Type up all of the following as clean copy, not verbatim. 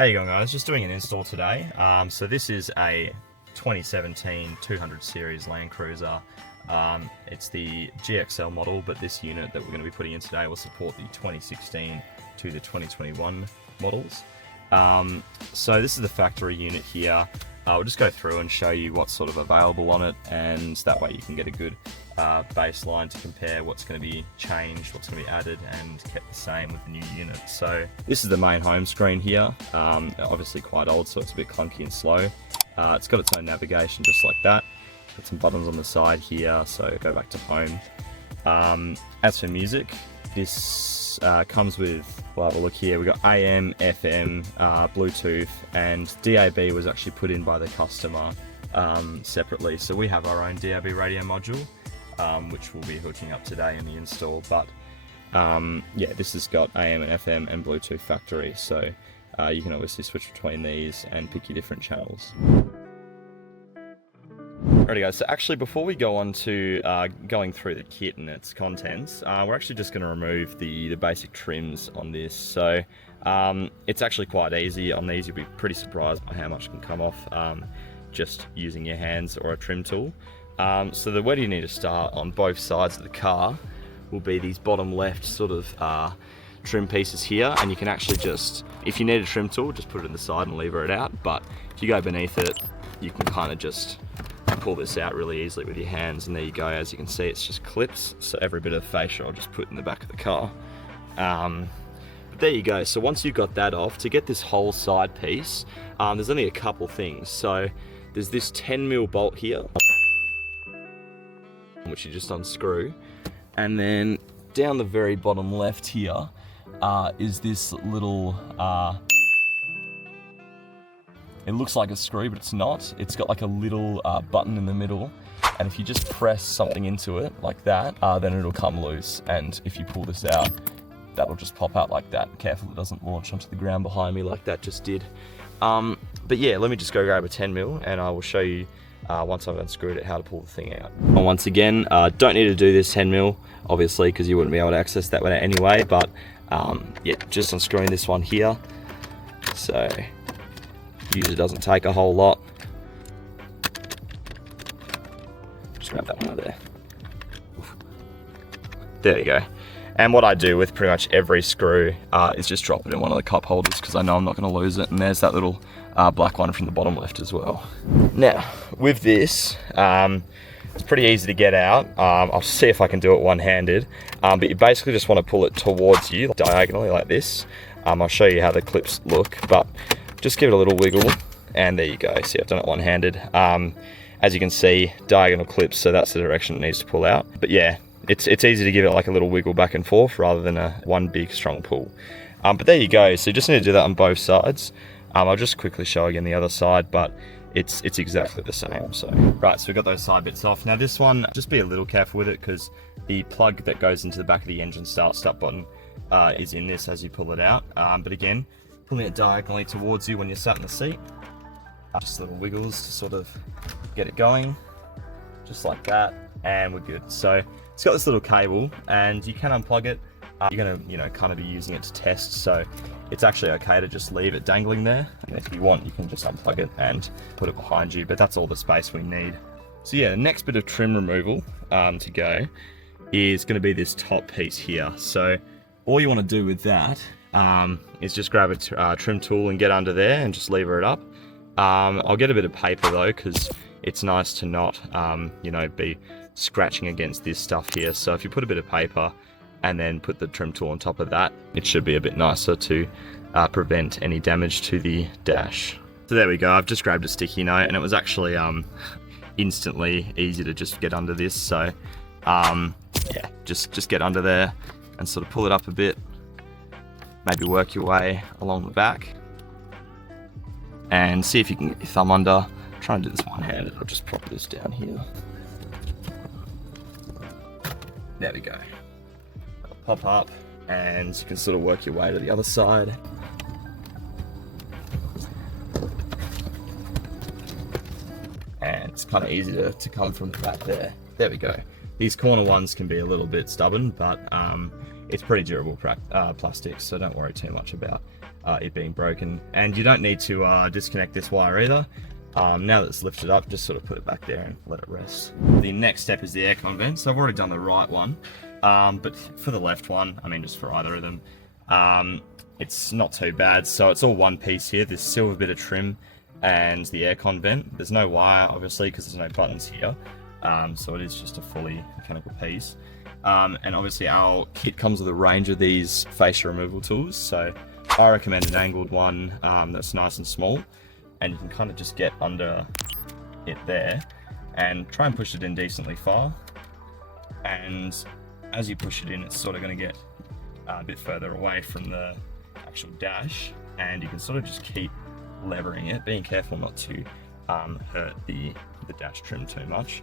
How you going, guys? Just doing an install today. So this is a 2017 200 Series LandCruiser. It's the GXL model, but this unit that we're going to be putting in today will support the 2016 to the 2021 models. So this is the factory unit here. We'll just go through and show you what's sort of available on it, and that way you can get a good baseline to compare what's going to be changed, what's going to be added and kept the same with the new unit. So this is the main home screen here, obviously quite old, so it's a bit clunky and slow. It's got its own navigation just like that. Got some buttons on the side here, so go back to home. As for music, this comes with, we'll have a look here, we've got AM, FM, Bluetooth, and DAB was actually put in by the customer separately. So we have our own DAB radio module, which we'll be hooking up today in the install. But yeah, this has got AM and FM and Bluetooth factory, so you can obviously switch between these and pick your different channels. Alrighty guys, so actually before we go on to going through the kit and its contents, we're actually just going to remove the basic trims on this. So it's actually quite easy. On these you'll be pretty surprised by how much can come off just using your hands or a trim tool. So the way you need to start on both sides of the car will be these bottom left sort of trim pieces here, and you can actually just, if you need a trim tool, just put it in the side and lever it out. But if you go beneath it, you can kind of just pull this out really easily with your hands, and there you go. As you can see, it's just clips, so every bit of fascia I'll just put in the back of the car. But there you go. So once you've got that off, to get this whole side piece, there's only a couple things. So there's this 10mm bolt here, which you just unscrew, and then down the very bottom left here is this little it looks like a screw, but it's not. It's got like a little button in the middle, and if you just press something into it like that, then it'll come loose, and if you pull this out, that'll just pop out like that. Careful it doesn't launch onto the ground behind me like that just did. But yeah, let me just go grab a 10mm and I will show you once I've unscrewed it how to pull the thing out. And once again, don't need to do this 10mm obviously, because you wouldn't be able to access that one anyway, but yeah, just unscrewing this one here. So usually doesn't take a whole lot. Just grab that one out there. There you go. And what I do with pretty much every screw is just drop it in one of the cup holders, because I know I'm not going to lose it. And there's that little black one from the bottom left as well. Now, with this, it's pretty easy to get out. I'll see if I can do it one-handed. But you basically just want to pull it towards you, diagonally like this. I'll show you how the clips look, but just give it a little wiggle, and there you go. See, I've done it one-handed. As you can see, diagonal clips, so that's the direction it needs to pull out. But yeah, it's easy to give it like a little wiggle back and forth rather than one big strong pull. But there you go. So you just need to do that on both sides. I'll just quickly show again the other side, but it's exactly the same. So right, so we've got those side bits off. Now this one, just be a little careful with it, because the plug that goes into the back of the engine start button is in this as you pull it out. But again, pulling it diagonally towards you when you're sat in the seat. Just little wiggles to sort of get it going, just like that, and we're good. So it's got this little cable, and you can unplug it. You're gonna, kind of be using it to test, so it's actually okay to just leave it dangling there. And if you want, you can just unplug it and put it behind you, but that's all the space we need. So yeah, the next bit of trim removal to go is gonna be this top piece here. So all you wanna do with that is just grab a trim tool and get under there and just lever it up. I'll get a bit of paper though, because it's nice to not, be scratching against this stuff here. So if you put a bit of paper and then put the trim tool on top of that, it should be a bit nicer to prevent any damage to the dash. So there we go. I've just grabbed a sticky note, and it was actually instantly easy to just get under this. So yeah, just get under there and sort of pull it up a bit. Maybe work your way along the back and see if you can get your thumb under. Try and do this one-handed. I'll just prop this down here. There we go. It'll pop up, and you can sort of work your way to the other side. And it's kind of easy to come from the back there. There we go. These corner ones can be a little bit stubborn, but it's pretty durable plastic, so don't worry too much about it being broken. And you don't need to disconnect this wire either. Now that it's lifted up, just sort of put it back there and let it rest. The next step is the aircon vent. So I've already done the right one, but for the left one, I mean just for either of them, it's not too bad. So it's all one piece here, this silver bit of trim and the aircon vent. There's no wire, obviously, because there's no buttons here. So it is just a fully mechanical piece. And obviously our kit comes with a range of these fascia removal tools. So I recommend an angled one that's nice and small, and you can kind of just get under it there and try and push it in decently far. And as you push it in, it's sort of going to get a bit further away from the actual dash, and you can sort of just keep levering it, being careful not to hurt the dash trim too much.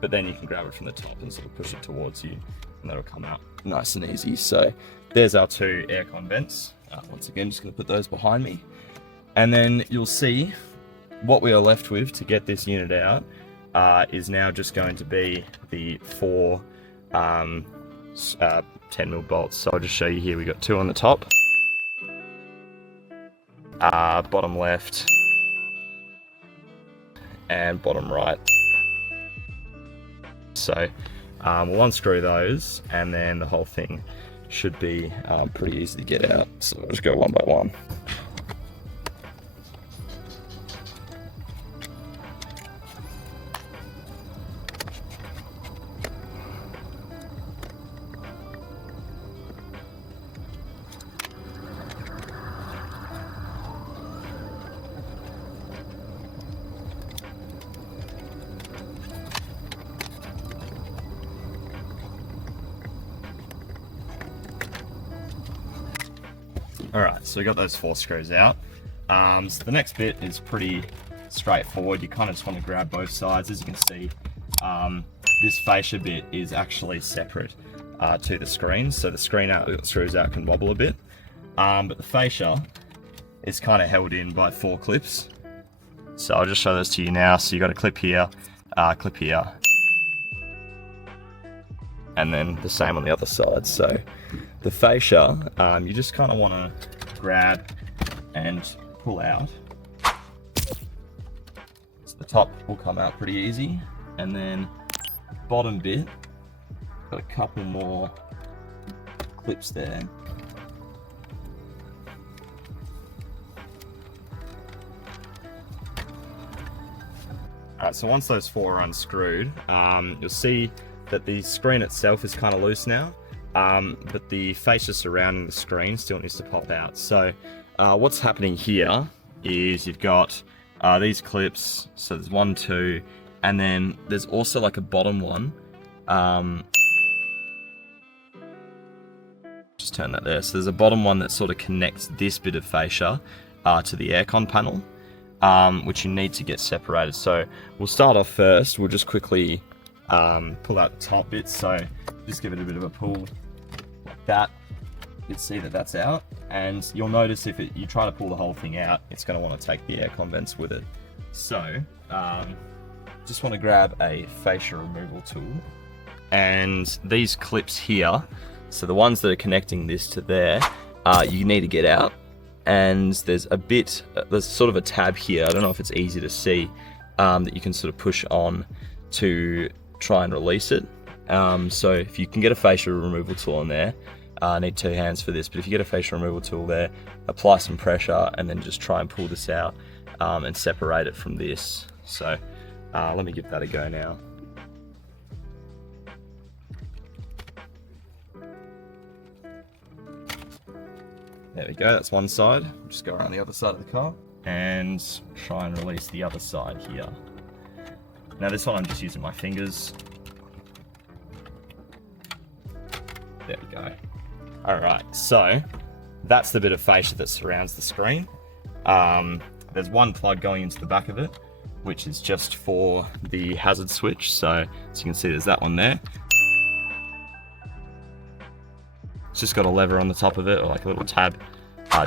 But then you can grab it from the top and sort of push it towards you, and that'll come out nice and easy. So there's our two aircon vents. Once again, just going to put those behind me. And then you'll see what we are left with to get this unit out is now just going to be the 4 10mm bolts. So I'll just show you here. We got 2 on the top, bottom left, and bottom right. So we'll unscrew those, and then the whole thing should be pretty easy to get out. So I'll just go one by one. Alright, so we got those 4 screws out. So the next bit is pretty straightforward. You kind of just want to grab both sides. As you can see, this fascia bit is actually separate to the screen. So the screen screws out can wobble a bit. But the fascia is kind of held in by 4 clips. So I'll just show those to you now. So you got a clip here, and then the same on the other side. So the fascia, you just kind of want to grab and pull out. So the top will come out pretty easy, and then bottom bit, got a couple more clips there. Alright, so once those 4 are unscrewed, you'll see that the screen itself is kind of loose now, but the fascia surrounding the screen still needs to pop out. So what's happening here is you've got these clips, so there's 1, 2, and then there's also like a bottom one. Just turn that there. So there's a bottom one that sort of connects this bit of fascia to the aircon panel, which you need to get separated. So we'll start off first. We'll just quickly pull out the top bit. So just give it a bit of a pull like that. You'll see that that's out, and you'll notice if you try to pull the whole thing out, it's going to want to take the aircon vents with it. So just want to grab a fascia removal tool, and these clips here, so the ones that are connecting this to there, you need to get out. And there's sort of a tab here, I don't know if it's easy to see, that you can sort of push on to try and release it. So if you can get a fascia removal tool on there, I need 2 hands for this, but if you get a fascia removal tool there, apply some pressure and then just try and pull this out and separate it from this. So let me give that a go now. There we go, that's one side. Just go around the other side of the car and try and release the other side here. Now this one I'm just using my fingers. There we go. Alright, so that's the bit of fascia that surrounds the screen. There's one plug going into the back of it, which is just for the hazard switch. So as you can see, there's that one there. It's just got a lever on the top of it, or like a little tab.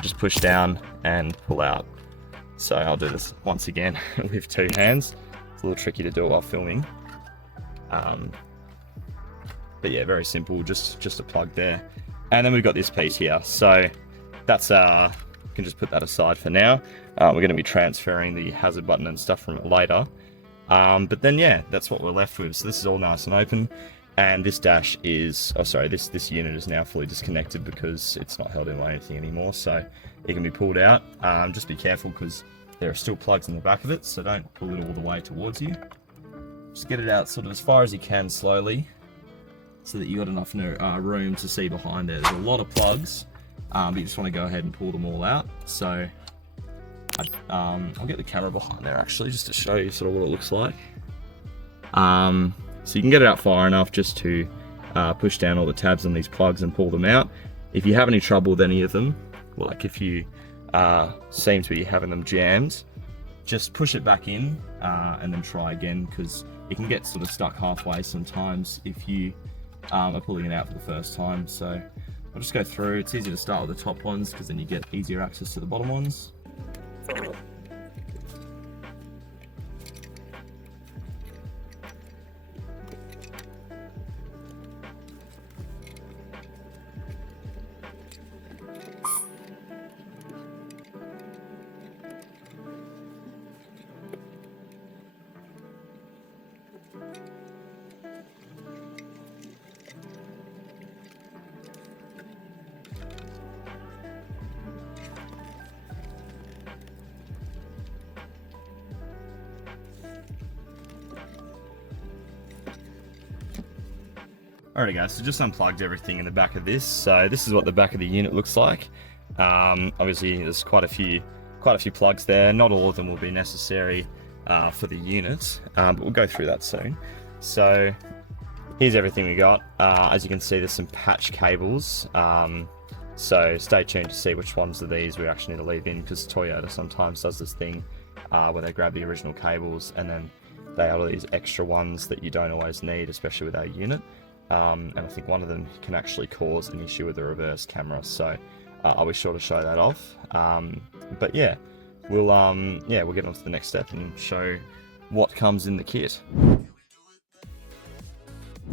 Just push down and pull out. So I'll do this once again with 2 hands. It's a little tricky to do it while filming. But yeah, very simple, just a plug there. And then we've got this piece here. So that's, you can just put that aside for now. We're going to be transferring the hazard button and stuff from it later. But then yeah, that's what we're left with. So this is all nice and open. And this dash is, oh sorry, this unit is now fully disconnected because it's not held in by anything anymore. So it can be pulled out. Just be careful because there are still plugs in the back of it. So don't pull it all the way towards you. Just get it out sort of as far as you can slowly, so that you got enough room to see behind there. There's a lot of plugs, but you just want to go ahead and pull them all out. So I'll get the camera behind there actually, just to show you sort of what it looks like. So you can get it out far enough just to push down all the tabs on these plugs and pull them out. If you have any trouble with any of them, like if you seem to be having them jammed, just push it back in and then try again, because it can get sort of stuck halfway sometimes if you are pulling it out for the first time. So I'll just go through. It's easy to start with the top ones because then you get easier access to the bottom ones. Alright guys, so just unplugged everything in the back of this. So this is what the back of the unit looks like. Obviously there's quite a few plugs there. Not all of them will be necessary for the unit, but we'll go through that soon. So here's everything we got. As you can see, there's some patch cables. So stay tuned to see which ones of these we actually need to leave in, because Toyota sometimes does this thing where they grab the original cables and then they add all these extra ones that you don't always need, especially with our unit. And I think one of them can actually cause an issue with the reverse camera, so I'll be sure to show that off. But yeah, we'll get on to the next step and show what comes in the kit.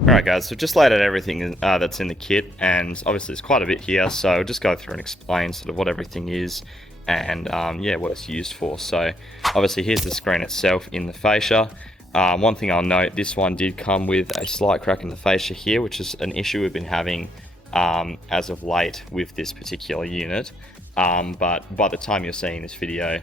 Alright guys, so just laid out everything that's in the kit, and obviously there's quite a bit here, so I'll just go through and explain sort of what everything is and yeah, what it's used for. So obviously here's the screen itself in the fascia. One thing I'll note, this one did come with a slight crack in the fascia here, which is an issue we've been having as of late with this particular unit. But by the time you're seeing this video,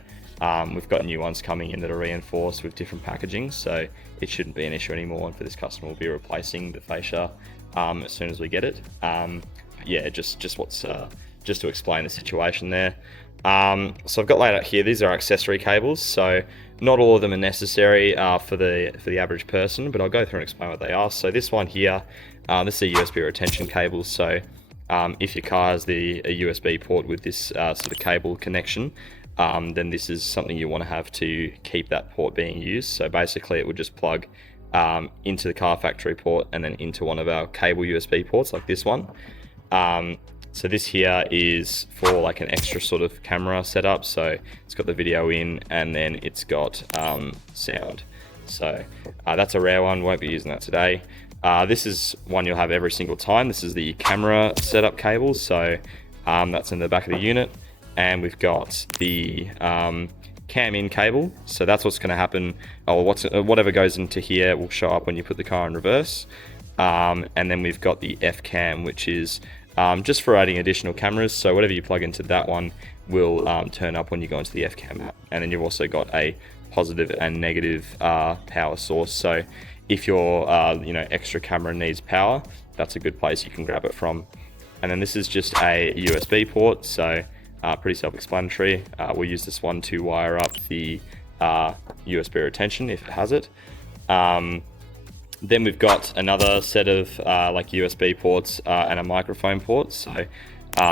we've got new ones coming in that are reinforced with different packaging, so it shouldn't be an issue anymore. And for this customer, we'll be replacing the fascia as soon as we get it. Yeah, just to explain the situation there. So I've got laid out here, these are accessory cables, so not all of them are necessary for the average person, but I'll go through and explain what they are. So this one here, this is a USB retention cable, so if your car has a USB port with this sort of cable connection, then this is something you want to have to keep that port being used. So basically it would just plug into the car factory port and then into one of our cable USB ports like this one. So this here is for like an extra sort of camera setup. So it's got the video in and then it's got sound. So that's a rare one, won't be using that today. This is one you'll have every single time. This is the camera setup cable. So that's in the back of the unit. And we've got the cam in cable. So that's what's gonna happen, or whatever goes into here will show up when you put the car in reverse. And then we've got the F cam, which is just for adding additional cameras, so whatever you plug into that one will turn up when you go into the F cam app. And then you've also got a positive and negative power source, so if your extra camera needs power, that's a good place you can grab it from. And then this is just a USB port, so pretty self-explanatory. We'll use this one to wire up the USB retention if it has it. Then we've got another set of like USB ports and a microphone port. So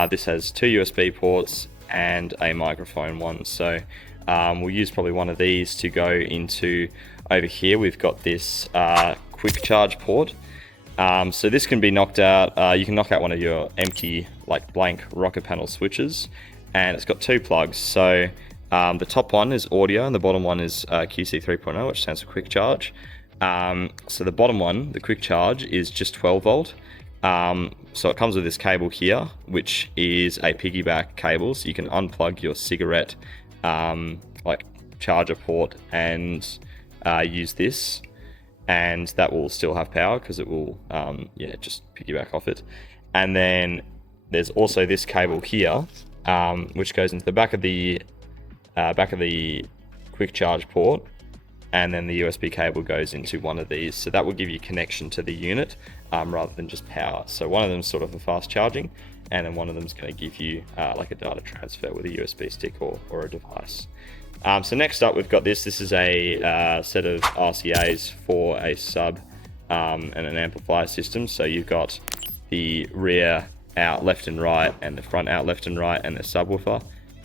this has two USB ports and a microphone one. So we'll use probably one of these to go into over here. We've got this quick charge port. So this can be knocked out. You can knock out one of your empty, like blank rocker panel switches, and it's got two plugs. So the top one is audio and the bottom one is QC 3.0, which stands for quick charge. So the bottom one, the quick charge, is just 12 volt. So it comes with this cable here, which is a piggyback cable, so you can unplug your cigarette like charger port and use this, and that will still have power because it will just piggyback off it. And then there's also this cable here, which goes into the back of the quick charge port, and then the USB cable goes into one of these, so that will give you connection to the unit rather than just power. So one of them is sort of a fast charging, and then one of them is going to give you like a data transfer with a USB stick or a device. So next up, we've got this. This is a set of RCAs for a sub and an amplifier system. So you've got the rear out left and right, and the front out left and right, and the subwoofer,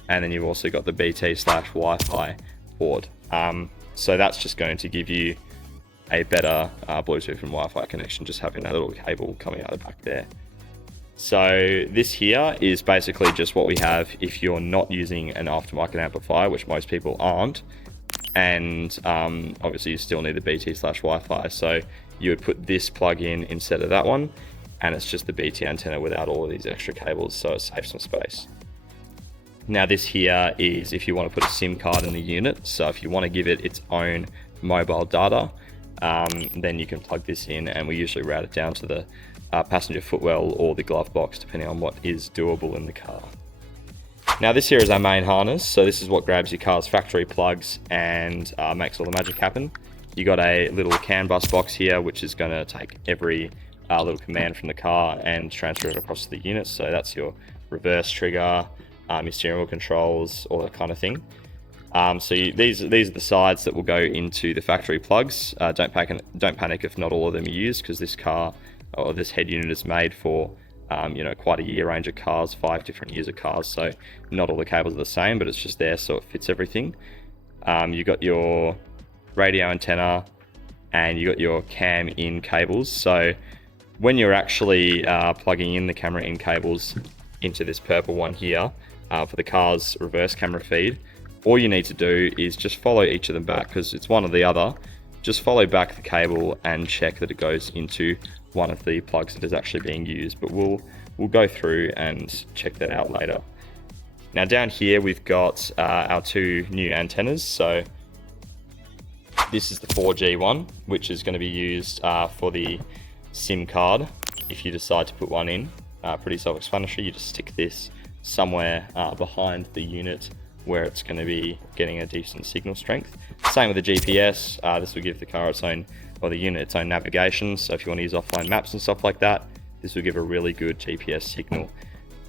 and then you've also got the BT/Wi-Fi port. So that's just going to give you a better Bluetooth and Wi-Fi connection, just having that little cable coming out the back there. So this here is basically just what we have if you're not using an aftermarket amplifier, which most people aren't. And obviously you still need the BT/Wi-Fi. So you would put this plug in instead of that one, and it's just the BT antenna without all of these extra cables, so it saves some space. Now this here is if you want to put a SIM card in the unit. So if you want to give it its own mobile data, then you can plug this in, and we usually route it down to the passenger footwell or the glove box, depending on what is doable in the car. Now this here is our main harness. So this is what grabs your car's factory plugs and makes all the magic happen. You got a little CANbus box here, which is going to take every little command from the car and transfer it across to the unit. So that's your reverse trigger, your steering wheel controls, all that kind of thing. These are the sides that will go into the factory plugs. Don't panic if not all of them are used, because this car or this head unit is made for quite a year range of cars, 5 different years of cars. So not all the cables are the same, but it's just there so it fits everything. You got your radio antenna, and you got your cam in cables. So when you're actually plugging in the camera in cables into this purple one here for the car's reverse camera feed, all you need to do is just follow each of them back, because it's one or the other. Just follow back the cable and check that it goes into one of the plugs that is actually being used, but we'll go through and check that out later. Now down here we've got our 2 new antennas. So this is the 4G one, which is going to be used for the SIM card if you decide to put one in. Pretty self-explanatory. You just stick this somewhere behind the unit where it's going to be getting a decent signal strength. Same with the GPS. This will give the car its own, or the unit, its own navigation. So if you want to use offline maps and stuff like that, this will give a really good GPS signal.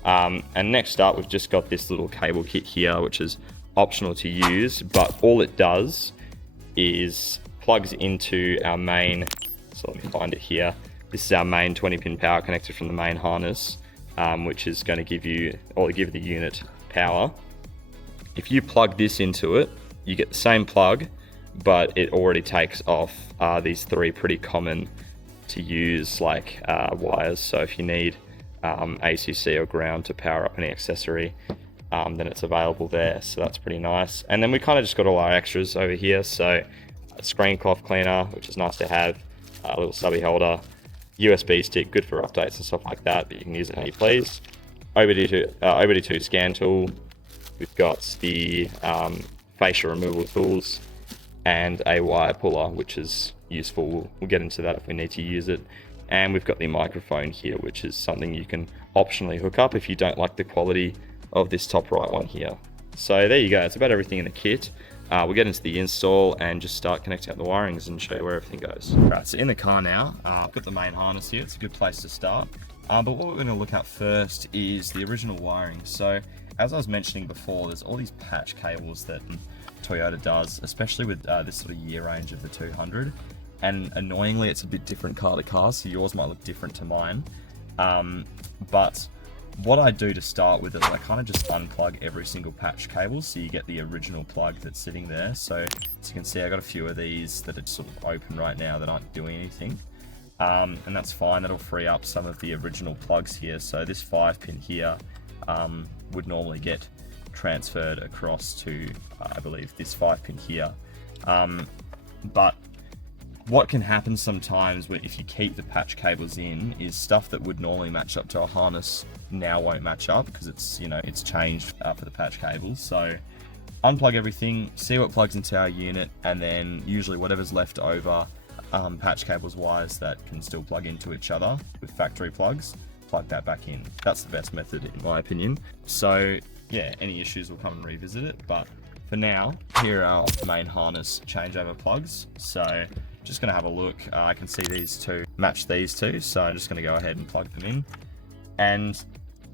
And next up, we've just got this little cable kit here, which is optional to use, but all it does is plugs into our main, so let me find it here. This is our main 20-pin power connector from the main harness, which is going to give the unit power. If you plug this into it, you get the same plug, but it already takes off these 3 pretty common to use wires. So if you need ACC or ground to power up any accessory, then it's available there. So that's pretty nice. And then we kind of just got all our extras over here. So a screen cloth cleaner, which is nice to have, a little subby holder, USB stick, good for updates and stuff like that, but you can use it how you please. OBD2 scan tool. We've got the fascia removal tools and a wire puller, which is useful. We'll get into that if we need to use it. And we've got the microphone here, which is something you can optionally hook up if you don't like the quality of this top right one here. So there you go, it's about everything in the kit. We'll get into the install and just start connecting up the wirings and show you where everything goes. Right, so in the car now, I've got the main harness here. It's a good place to start. But what we're going to look at first is the original wiring. So as I was mentioning before, there's all these patch cables that Toyota does, especially with this sort of year range of the 200. And annoyingly, it's a bit different car to car, so yours might look different to mine. But what I do to start with is I kind of just unplug every single patch cable, so you get the original plug that's sitting there. So as you can see, I got a few of these that are sort of open right now that aren't doing anything. And that's fine, that'll free up some of the original plugs here. So this 5-pin here would normally get transferred across to, I believe, this 5-pin here. But what can happen sometimes if you keep the patch cables in is stuff that would normally match up to a harness now won't match up because it's, you know, it's changed for the patch cables. So unplug everything, see what plugs into our unit, and then usually whatever's left over, patch cables wise that can still plug into each other with factory plugs, plug that back in. That's the best method in my opinion. So yeah, any issues we'll come and revisit it, but for now, here are our main harness changeover plugs. So just gonna have a look. I can see these two match these two, so I'm just gonna go ahead and plug them in. And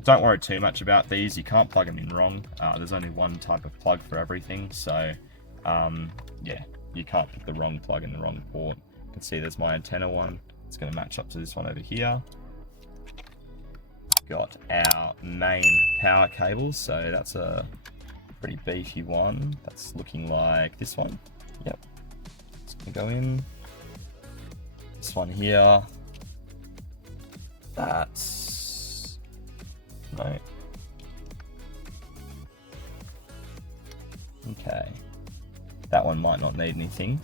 don't worry too much about these, you can't plug them in wrong. There's only one type of plug for everything, so yeah, you can't put the wrong plug in the wrong port. You can see there's my antenna one, it's gonna match up to this one over here. Got our main power cables, so that's a pretty beefy one. That's looking like this one. Yep, it's gonna go in. This one here, that's, no. Okay, that one might not need anything.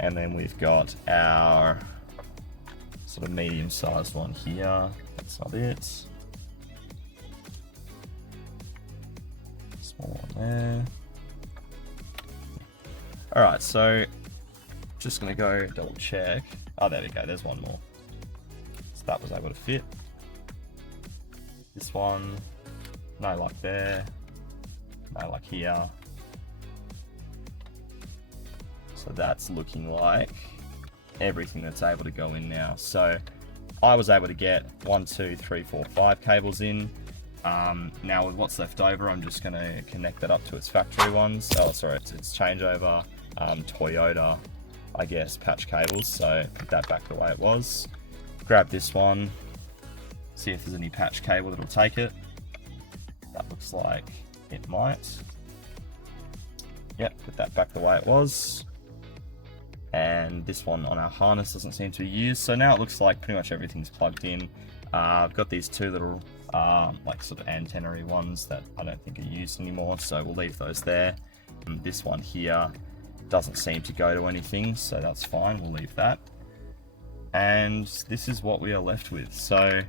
And then we've got our sort of medium-sized one here. That's not it. Small one there. Alright, so just gonna go double check. Oh, there we go, there's one more. So that was able to fit. This one, no luck there, no luck here. So that's looking like everything that's able to go in now. So I was able to get 1, 2, 3, 4, 5 cables in. Now with what's left over, I'm just gonna connect that up to its factory ones. Oh, sorry, it's changeover Toyota, I guess, patch cables. So put that back the way it was. Grab this one, see if there's any patch cable that'll take it. That looks like it might. Yep, put that back the way it was. And this one on our harness doesn't seem to be used. So now it looks like pretty much everything's plugged in. I've got these two little like sort of antenna-y ones that I don't think are used anymore, so we'll leave those there. And this one here doesn't seem to go to anything, so that's fine, we'll leave that. And this is what we are left with. So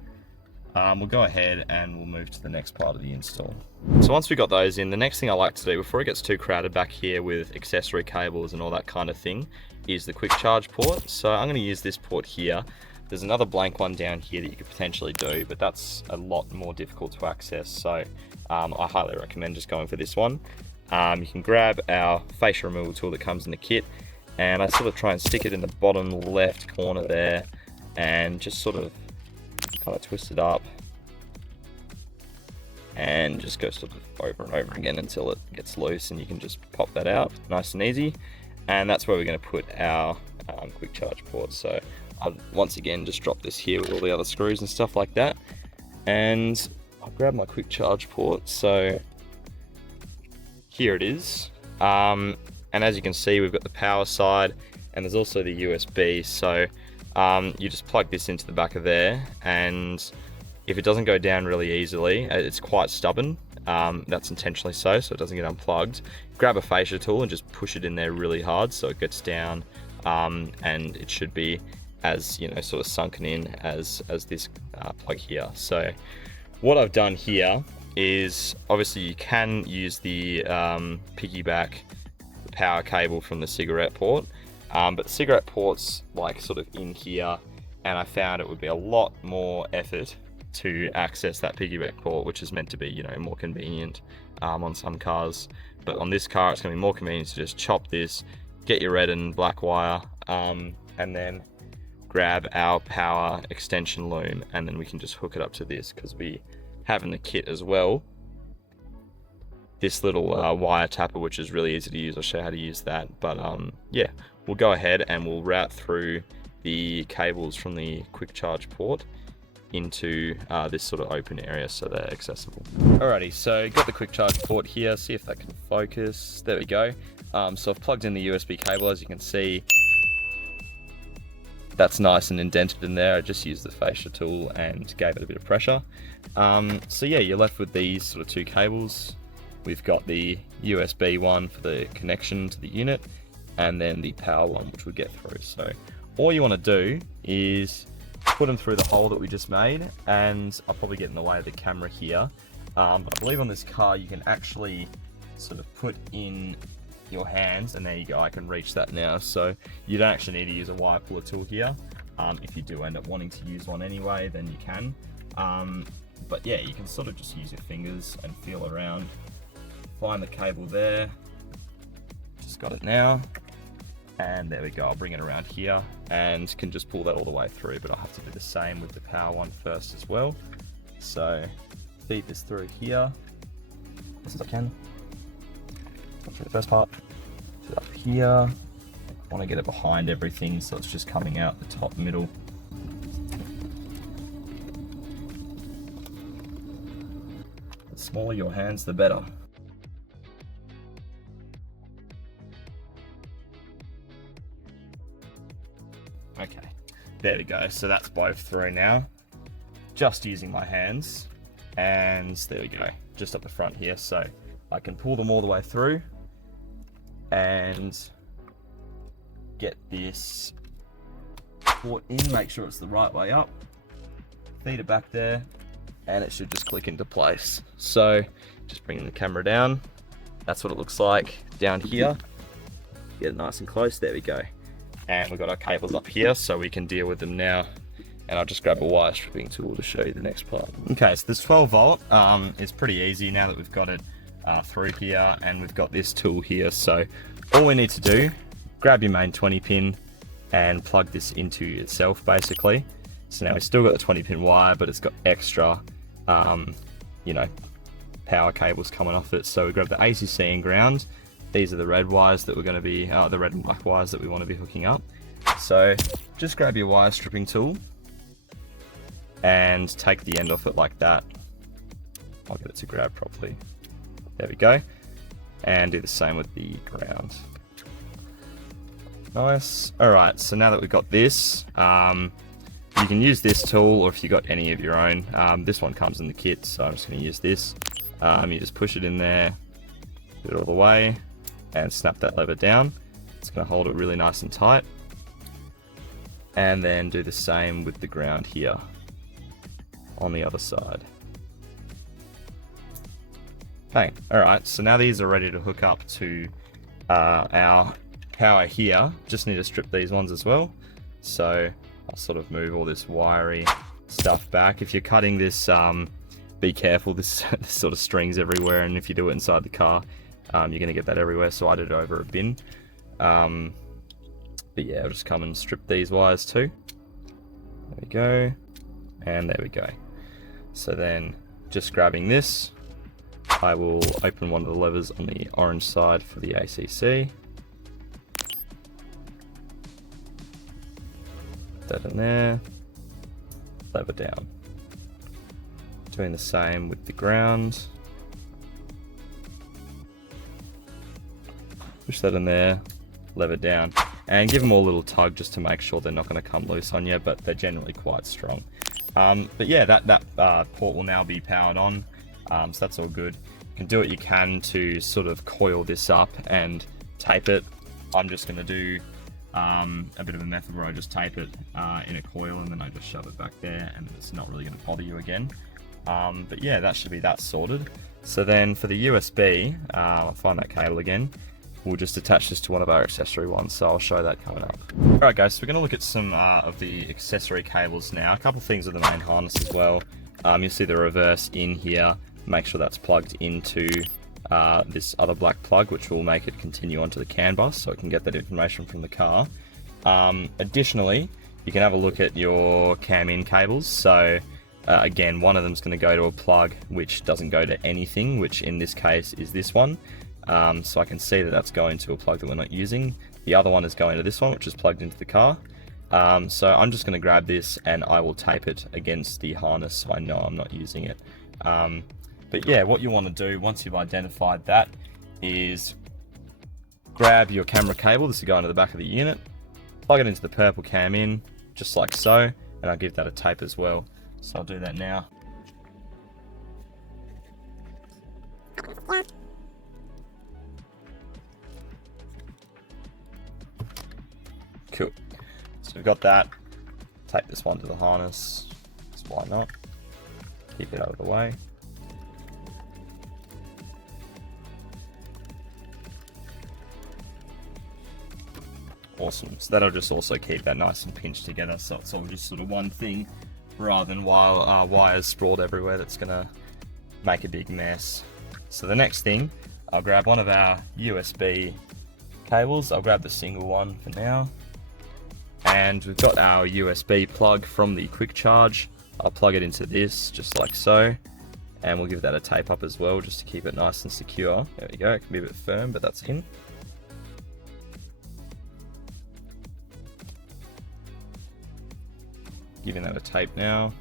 we'll go ahead and we'll move to the next part of the install. So once we got those in, the next thing I like to do before it gets too crowded back here with accessory cables and all that kind of thing is the quick charge port. So I'm going to use this port here. There's another blank one down here that you could potentially do, but that's a lot more difficult to access. So I highly recommend just going for this one. You can grab our fascia removal tool that comes in the kit, and I sort of try and stick it in the bottom left corner there and just sort of kind of twist it up and just go sort of over and over again until it gets loose, and you can just pop that out nice and easy. And that's where we're going to put our quick charge port. So I'll once again just drop this here with all the other screws and stuff like that, and I'll grab my quick charge port. So here it is, and as you can see, we've got the power side and there's also the USB. So you just plug this into the back of there, and if it doesn't go down really easily, it's quite stubborn. That's intentionally so it doesn't get unplugged. Grab a fascia tool and just push it in there really hard so it gets down, and it should be as, you know, sort of sunken in as this plug here. So what I've done here is, obviously you can use the piggyback power cable from the cigarette port, but the cigarette port's like sort of in here, and I found it would be a lot more effort to access that piggyback port, which is meant to be, you know, more convenient on some cars. But on this car, it's going to be more convenient to just chop this, get your red and black wire, and then grab our power extension loom, and then we can just hook it up to this, because we have in the kit as well this little wire tapper, which is really easy to use. I'll show you how to use that. But yeah, we'll go ahead and we'll route through the cables from the quick charge port into this sort of open area so they're accessible. Alrighty, so got the quick charge port here, see if that can focus. There we go. So I've plugged in the USB cable, as you can see. That's nice and indented in there. I just used the fascia tool and gave it a bit of pressure. So yeah, you're left with these sort of two cables. We've got the USB one for the connection to the unit, and then the power one, which we'll get through. So all you want to do is put them through the hole that we just made, and I'll probably get in the way of the camera here. I believe on this car you can actually sort of put in your hands, and there you go, I can reach that now. So you don't actually need to use a wire puller tool here. If you do end up wanting to use one anyway, then you can. But yeah, you can sort of just use your fingers and feel around. Find the cable there. Just got it now. And there we go, I'll bring it around here and can just pull that all the way through, but I'll have to do the same with the power one first as well. So feed this through here, as I can. Through the first part, to up here. I want to get it behind everything, so it's just coming out the top middle. The smaller your hands, the better. Okay, there we go. So that's both through now. Just using my hands, and there we go, just up the front here. So I can pull them all the way through and get this port in, make sure it's the right way up, feed it back there, and it should just click into place. So just bringing the camera down, that's what it looks like down here. Get it nice and close, there we go. And we've got our cables up here, so we can deal with them now. And I'll just grab a wire stripping tool to show you the next part. Okay, so this 12 volt is pretty easy now that we've got it through here, and we've got this tool here. So all we need to do, grab your main 20 pin and plug this into itself basically. So now we've still got the 20 pin wire, but it's got extra, you know, power cables coming off it. So we grab the ACC and ground. These are the red wires that we're going to be, the red and black wires that we want to be hooking up. So just grab your wire stripping tool and take the end off it like that. I'll get it to grab properly. There we go. And do the same with the ground. Nice. Alright, so now that we've got this, you can use this tool, or if you've got any of your own. This one comes in the kit, so I'm just going to use this. You just push it in there, do it all the way, and snap that lever down. It's going to hold it really nice and tight. And then do the same with the ground here on the other side. Okay, alright, so now these are ready to hook up to our power here. Just need to strip these ones as well. So I'll sort of move all this wiry stuff back. If you're cutting this, be careful, this sort of strings everywhere, and if you do it inside the car, you're going to get that everywhere, so I did it over a bin. But yeah, I'll just come and strip these wires too. There we go, and there we go. So then, just grabbing this, I will open one of the levers on the orange side for the ACC. Put that in there, lever down. Doing the same with the ground. Push that in there, lever down, and give them all a little tug just to make sure they're not going to come loose on you, but they're generally quite strong. But yeah, that port will now be powered on, so that's all good. You can do what you can to sort of coil this up and tape it. I'm just going to do a bit of a method where I just tape it in a coil, and then I just shove it back there, and it's not really going to bother you again. But yeah, that should be that sorted. So then for the USB, I'll find that cable again. We'll just attach this to one of our accessory ones, so I'll show that coming up. Alright guys, so we're going to look at some of the accessory cables now. A couple of things with the main harness as well. You'll see the reverse in here. Make sure that's plugged into this other black plug, which will make it continue onto the CANbus, so it can get that information from the car. Additionally, you can have a look at your cam-in cables. So again, one of them is going to go to a plug which doesn't go to anything, which in this case is this one. So I can see that that's going to a plug that we're not using. The other one is going to this one, which is plugged into the car. So I'm just going to grab this and I will tape it against the harness so I know I'm not using it. But yeah, what you want to do once you've identified that is grab your camera cable. This will go into the back of the unit, plug it into the purple cam in, just like so, and I'll give that a tape as well. So I'll do that now. Cool. So we've got that. Tape this one to the harness, just why not? Keep it out of the way. Awesome, so that'll just also keep that nice and pinched together, so it's all just sort of one thing rather than wires sprawled everywhere that's gonna make a big mess. So the next thing, I'll grab one of our USB cables. I'll grab the single one for now. And we've got our USB plug from the quick charge. I'll plug it into this just like so. And we'll give that a tape up as well just to keep it nice and secure. There we go, it can be a bit firm, but that's in. Giving that a tape now.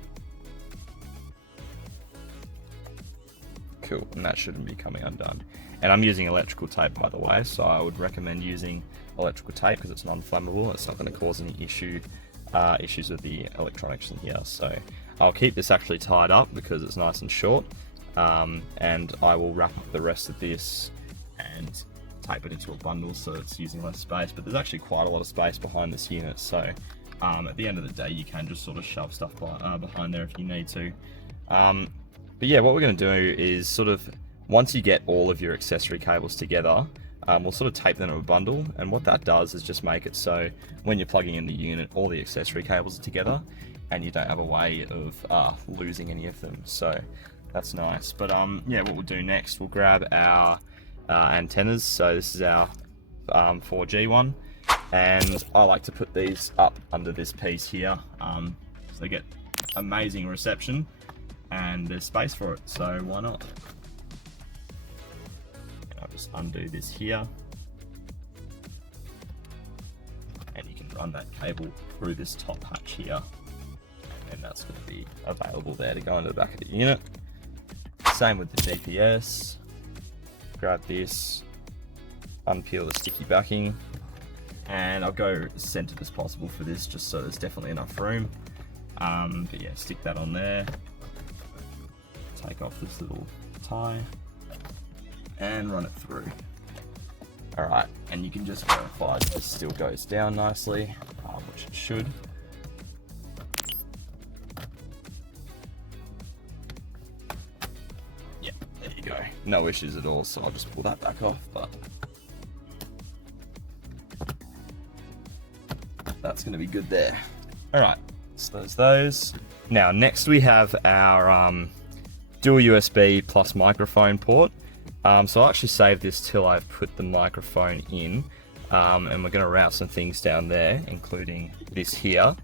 Cool, and that shouldn't be coming undone. And I'm using electrical tape, by the way, so I would recommend using electrical tape because it's non-flammable. It's not going to cause any issues with the electronics in here. So I'll keep this actually tied up because it's nice and short, and I will wrap up the rest of this and tape it into a bundle so it's using less space. But there's actually quite a lot of space behind this unit, so at the end of the day you can just sort of shove stuff behind there if you need to. But yeah, what we're going to do is sort of, once you get all of your accessory cables together, we'll sort of tape them in a bundle, and what that does is just make it so when you're plugging in the unit, all the accessory cables are together and you don't have a way of losing any of them, so that's nice. But yeah, what we'll do next, we'll grab our antennas. So this is our 4G one, and I like to put these up under this piece here, so they get amazing reception and there's space for it, so why not? I'll just undo this here, and you can run that cable through this top hatch here, and that's going to be available there to go into the back of the unit. Same with the GPS. Grab this, unpeel the sticky backing, and I'll go as centered as possible for this just so there's definitely enough room. But yeah, stick that on there, take off this little tie and run it through. Alright, and you can just verify that this still goes down nicely, which it should. Yeah, there you go. No issues at all, so I'll just pull that back off, but that's going to be good there. Alright, so there's those. Now, next we have our dual USB plus microphone port. So I'll actually save this till I've put the microphone in, and we're going to route some things down there, including this here.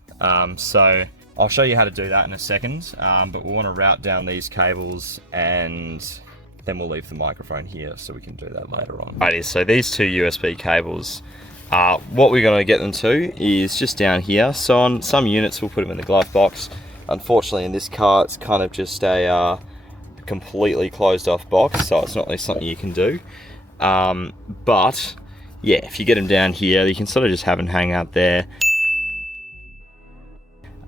So I'll show you how to do that in a second, but we'll want to route down these cables and then we'll leave the microphone here so we can do that later on. Alrighty, so these two USB cables, what we're going to get them to is just down here. So on some units we'll put them in the glove box. Unfortunately in this car it's kind of just a completely closed off box, so it's not really something you can do. But yeah, if you get them down here, you can sort of just have them hang out there.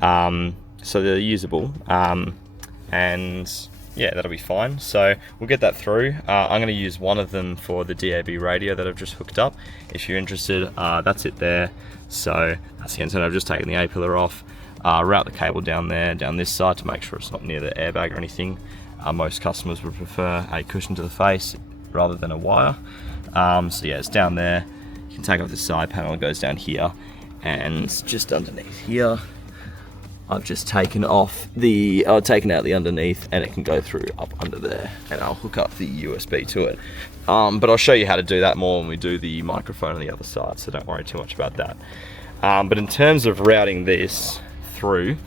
So they're usable, and yeah, that'll be fine. So we'll get that through. I'm going to use one of them for the DAB radio that I've just hooked up. If you're interested, that's it there. So that's the antenna. I've just taken the A-pillar off, route the cable down there, down this side to make sure it's not near the airbag or anything. Most customers would prefer a cushion to the face rather than a wire. So yeah, it's down there. You can take off the side panel, it goes down here, and just underneath here, I've just taken out the underneath, and it can go through up under there, and I'll hook up the USB to it. But I'll show you how to do that more when we do the microphone on the other side, so don't worry too much about that. But in terms of routing this through,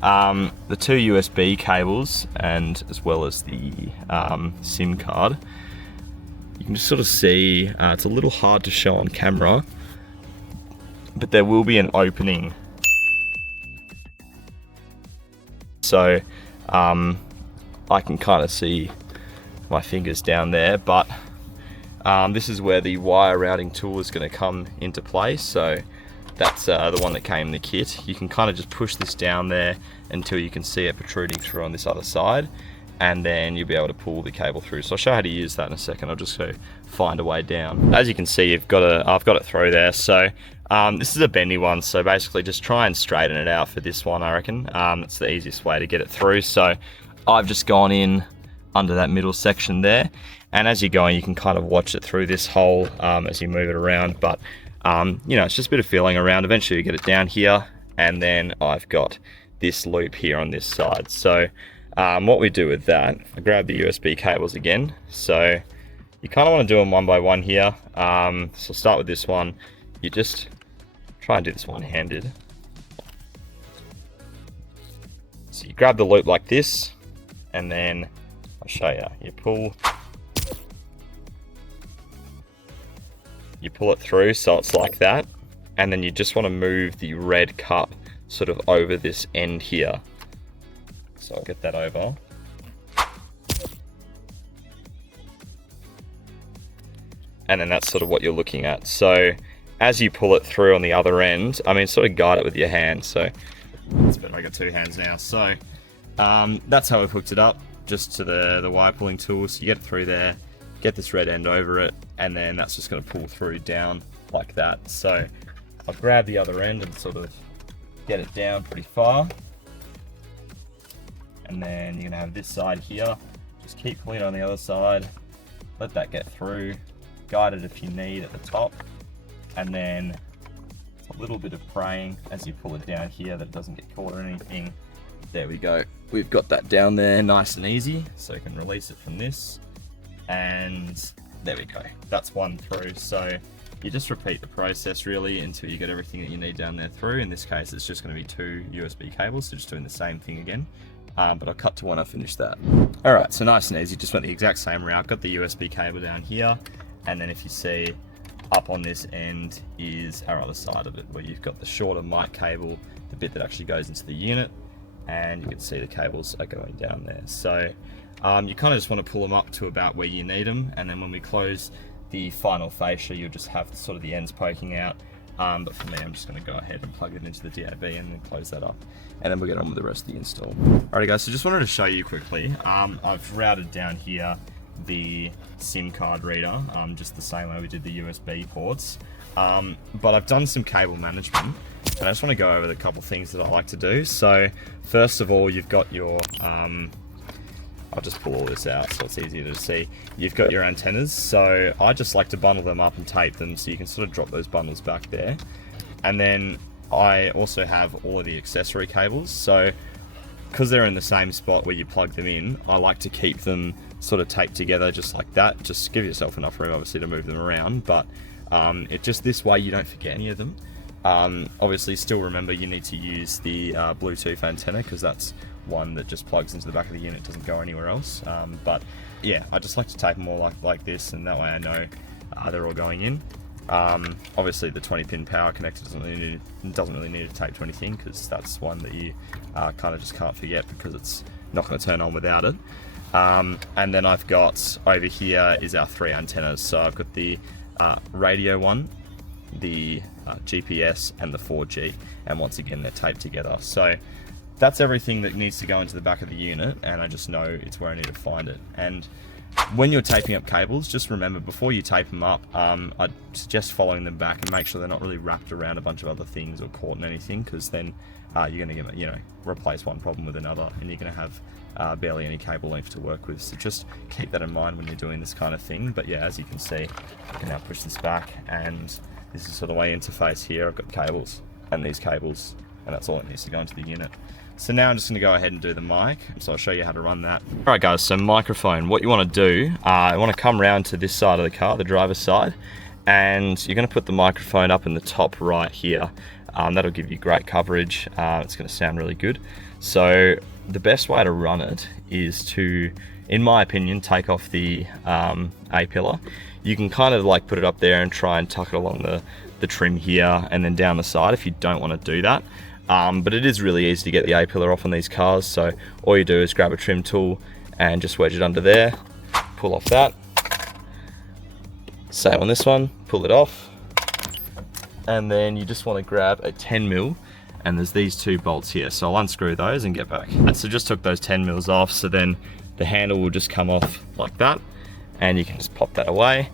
the two USB cables and as well as the SIM card, you can just sort of see, it's a little hard to show on camera, but there will be an opening. So I can kind of see my fingers down there, but this is where the wire routing tool is going to come into play. So that's the one that came in the kit. You can kind of just push this down there until you can see it protruding through on this other side, and then you'll be able to pull the cable through. So I'll show you how to use that in a second. I'll just go find a way down. As you can see, I've got it through there. So This is a bendy one, so basically just try and straighten it out for this one, I reckon. That's the easiest way to get it through. So I've just gone in under that middle section there, and as you're going, you can kind of watch it through this hole as you move it around. But you know, it's just a bit of feeling around. Eventually you get it down here, and then I've got this loop here on this side. So what we do with that, I grab the USB cables again. So you kind of want to do them one by one here. So start with this one. You just try and do this one-handed. So you grab the loop like this, and then I'll show you. You pull it through so it's like that, and then you just want to move the red cup sort of over this end here. So I'll get that over. And then that's sort of what you're looking at. So as you pull it through on the other end, I mean, sort of guide it with your hand. So it's better I got two hands now. So that's how we've hooked it up, just to the wire pulling tool. So you get it through there, get this red end over it, and then that's just going to pull through down like that. So I'll grab the other end and sort of get it down pretty far. And then you're going to have this side here. Just keep pulling on the other side. Let that get through. Guide it if you need at the top. And then a little bit of praying as you pull it down here that it doesn't get caught or anything. There we go. We've got that down there nice and easy. So you can release it from this. And there we go. That's one through. So you just repeat the process really until you get everything that you need down there through. In this case, it's just going to be two USB cables. So just doing the same thing again. But I'll cut to when I finish that. All right, so nice and easy. Just went the exact same route. Got the USB cable down here. And then if you see, up on this end is our other side of it, where you've got the shorter mic cable, the bit that actually goes into the unit, and you can see the cables are going down there. So you kind of just want to pull them up to about where you need them, and then when we close the final fascia, you'll just have sort of the ends poking out. But for me, I'm just going to go ahead and plug it into the DAB and then close that up, and then we'll get on with the rest of the install. Alrighty guys, so just wanted to show you quickly, I've routed down here the SIM card reader, just the same way we did the USB ports. But I've done some cable management, and I just want to go over the couple things that I like to do. So first of all, you've got your, I'll just pull all this out so it's easier to see. You've got your antennas, so I just like to bundle them up and tape them so you can sort of drop those bundles back there. And then I also have all of the accessory cables, so because they're in the same spot where you plug them in, I like to keep them sort of taped together just like that. Just give yourself enough room obviously to move them around, but it just this way you don't forget any of them. Obviously still remember you need to use the Bluetooth antenna, because that's one that just plugs into the back of the unit, doesn't go anywhere else. But yeah, I just like to tape them all like this, and that way I know they're all going in. Obviously the 20-pin power connector doesn't really need to tape to anything, because that's one that you kind of just can't forget, because it's not going to turn on without it. And then I've got over here is our 3 antennas. So I've got the radio one, the GPS, and the 4G, and once again they're taped together. So that's everything that needs to go into the back of the unit, and I just know it's where I need to find it. And when you're taping up cables, just remember before you tape them up, I'd suggest following them back and make sure they're not really wrapped around a bunch of other things or caught in anything, because then you're going to get, replace one problem with another, and you're going to have barely any cable length to work with. So just keep that in mind when you're doing this kind of thing. But yeah, as you can see, I can now push this back, and this is sort of my interface here. I've got cables and these cables, and that's all it needs to go into the unit. So now I'm just going to go ahead and do the mic, so I'll show you how to run that. Alright guys, so microphone, what you want to do, you want to come around to this side of the car, the driver's side, and you're going to put the microphone up in the top right here. That'll give you great coverage, it's going to sound really good. So the best way to run it is to, in my opinion, take off the A-pillar. You can kind of like put it up there and try and tuck it along the trim here and then down the side if you don't want to do that. But it is really easy to get the A-pillar off on these cars, so all you do is grab a trim tool and just wedge it under there, pull off that. Same on this one, pull it off. And then you just want to grab a 10mm, and there's these 2 bolts here, so I'll unscrew those and get back. And so just took those 10mm off, so then the handle will just come off like that, and you can just pop that away.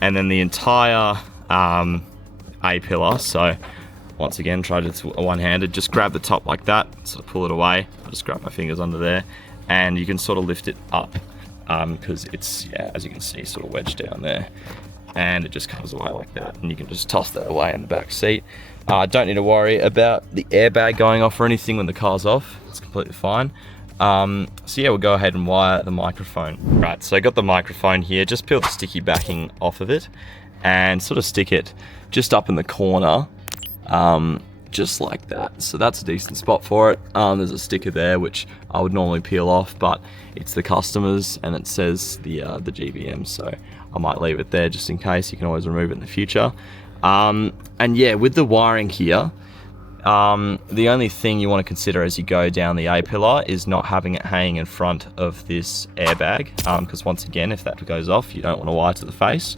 And then the entire A-pillar. So once again, try to one-handed, just grab the top like that, sort of pull it away. I'll just grab my fingers under there, and you can sort of lift it up because it's, yeah, as you can see, sort of wedged down there, and it just comes away like that, and you can just toss that away in the back seat. Don't need to worry about the airbag going off or anything when the car's off. It's completely fine. So yeah, we'll go ahead and wire the microphone. Right, so I got the microphone here. Just peel the sticky backing off of it and sort of stick it just up in the corner, just like that. So that's a decent spot for it. There's a sticker there which I would normally peel off, but it's the customer's and it says the GBM, so I might leave it there just in case. You can always remove it in the future. And yeah, with the wiring here, the only thing you want to consider as you go down the A-pillar is not having it hanging in front of this airbag, because once again, if that goes off, you don't want to wire to the face.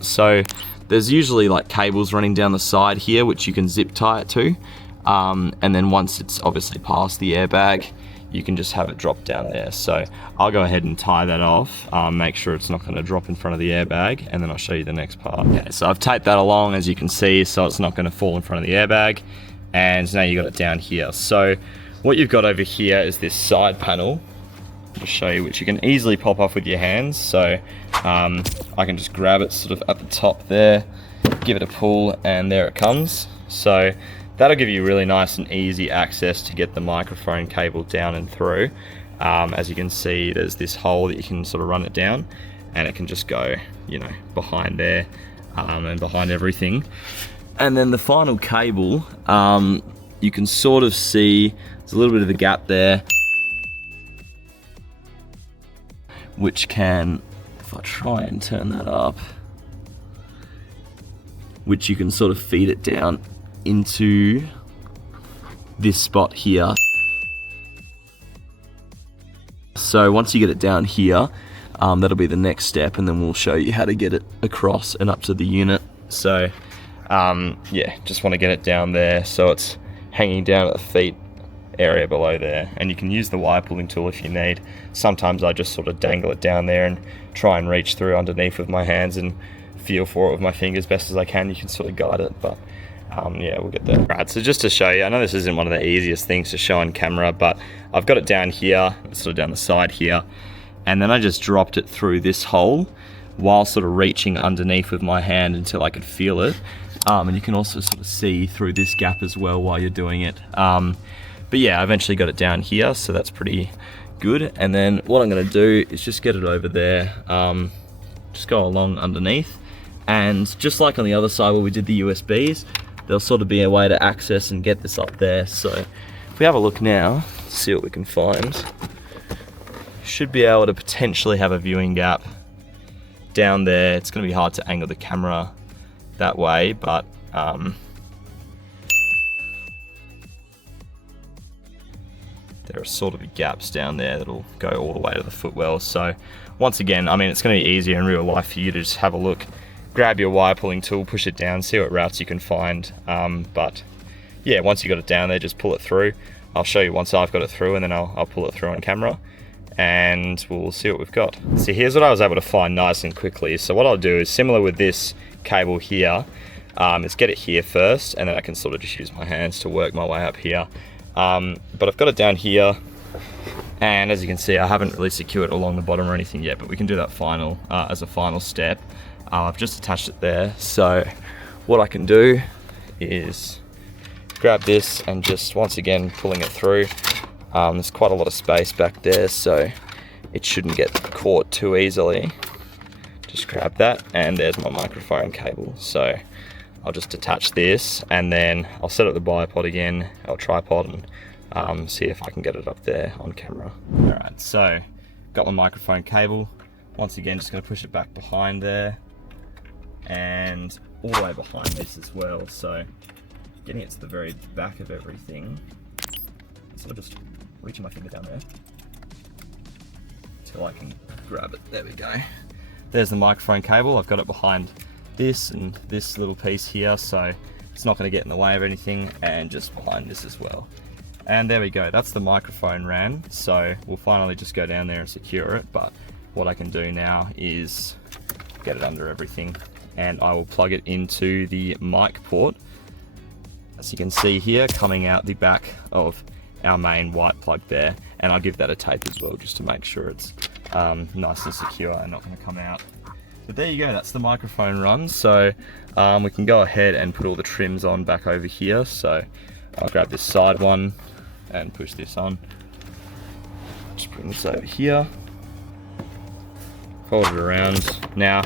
So there's usually like cables running down the side here which you can zip tie it to, and then once it's obviously past the airbag, you can just have it drop down there. So I'll go ahead and tie that off, make sure it's not going to drop in front of the airbag, and then I'll show you the next part. Okay, so I've taped that along, as you can see, so it's not going to fall in front of the airbag, and now you got it down here. So what you've got over here is this side panel, I'll show you, which you can easily pop off with your hands. So I can just grab it sort of at the top there, give it a pull, and there it comes. So that'll give you really nice and easy access to get the microphone cable down and through. As you can see, there's this hole that you can sort of run it down, and it can just go, you know, behind there, and behind everything. And then the final cable, you can sort of see there's a little bit of a gap there, which can, if I try and turn that up, which you can sort of feed it down into this spot here. So once you get it down here, that'll be the next step, and then we'll show you how to get it across and up to the unit. So yeah, just want to get it down there so it's hanging down at the feet area below there, and you can use the wire pulling tool if you need. Sometimes I just sort of dangle it down there and try and reach through underneath with my hands and feel for it with my fingers best as I can. You can sort of guide it, but yeah, we'll get there. Right, so just to show you, I know this isn't one of the easiest things to show on camera, but I've got it down here, sort of down the side here, and then I just dropped it through this hole while sort of reaching underneath with my hand until I could feel it. And you can also sort of see through this gap as well while you're doing it. But yeah, I eventually got it down here, so that's pretty good. And then what I'm gonna do is just get it over there, just go along underneath. And just like on the other side where we did the USBs, there'll sort of be a way to access and get this up there. So if we have a look now, see what we can find. Should be able to potentially have a viewing gap down there. It's gonna be hard to angle the camera that way, but there are sort of gaps down there that'll go all the way to the footwell. So once again, I mean, it's going to be easier in real life for you to just have a look, grab your wire pulling tool, push it down, see what routes you can find. But yeah, once you got it down there, just pull it through. I'll show you once I've got it through, and then I'll pull it through on camera, and we'll see what we've got. So here's what I was able to find nice and quickly. So what I'll do is similar with this cable here, is get it here first, and then I can sort of just use my hands to work my way up here. But I've got it down here, and as you can see, I haven't really secured it along the bottom or anything yet, but we can do that final as a final step. I've just attached it there, so what I can do is grab this and just once again pulling it through. There's quite a lot of space back there, so it shouldn't get caught too easily. Just grab that, and there's my microphone cable. So I'll just attach this, and then I'll set up the bipod again, our tripod, and see if I can get it up there on camera. All right, so got my microphone cable. Once again, just gonna push it back behind there, and all the way behind this as well. So getting it to the very back of everything. So just reaching my finger down there till I can grab it. There we go. There's the microphone cable. I've got it behind this and this little piece here, so it's not going to get in the way of anything, and just behind this as well. And there we go, that's the microphone ran. So we'll finally just go down there and secure it, but what I can do now is get it under everything and I will plug it into the mic port. As you can see here, coming out the back of our main white plug there, and I'll give that a tape as well just to make sure it's nice and secure and not going to come out. But there you go, that's the microphone run. So we can go ahead and put all the trims on back over here. So I'll grab this side one and push this on. Just bring this over here, fold it around. Now,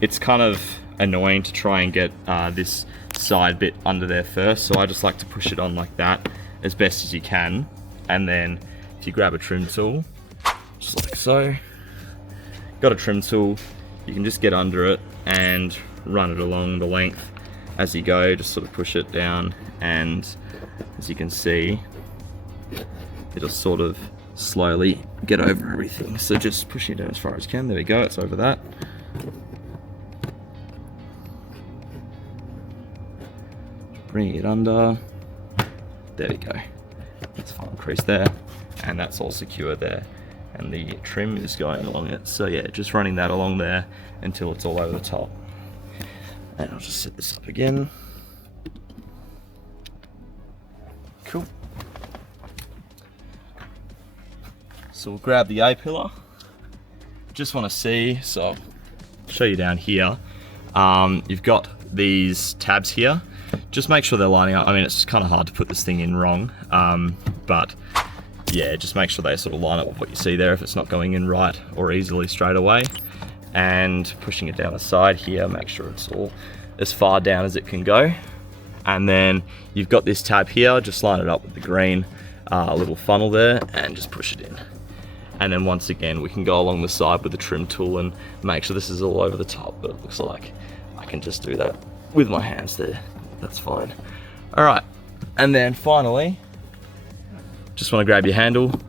it's kind of annoying to try and get this side bit under there first, so I just like to push it on like that as best as you can, and then if you grab a trim tool, just like so, got a trim tool, you can just get under it and run it along the length as you go, just sort of push it down, and as you can see, it'll sort of slowly get over everything. So just pushing it down as far as you can, there we go, it's over that. Bring it under, there we go, that's fine, crease there, and that's all secure there, and the trim is going along it. So yeah, just running that along there until it's all over the top. And I'll just set this up again. Cool. So we'll grab the A-pillar. Just want to see, so I'll show you down here. You've got these tabs here. Just make sure they're lining up. I mean, it's kind of hard to put this thing in wrong, but yeah, just make sure they sort of line up with what you see there if it's not going in right or easily straight away. And pushing it down the side here, make sure it's all as far down as it can go. And then you've got this tab here, just line it up with the green little funnel there and just push it in. And then once again, we can go along the side with the trim tool and make sure this is all over the top, but it looks like I can just do that with my hands there. That's fine. All right, and then finally, just want to grab your handle,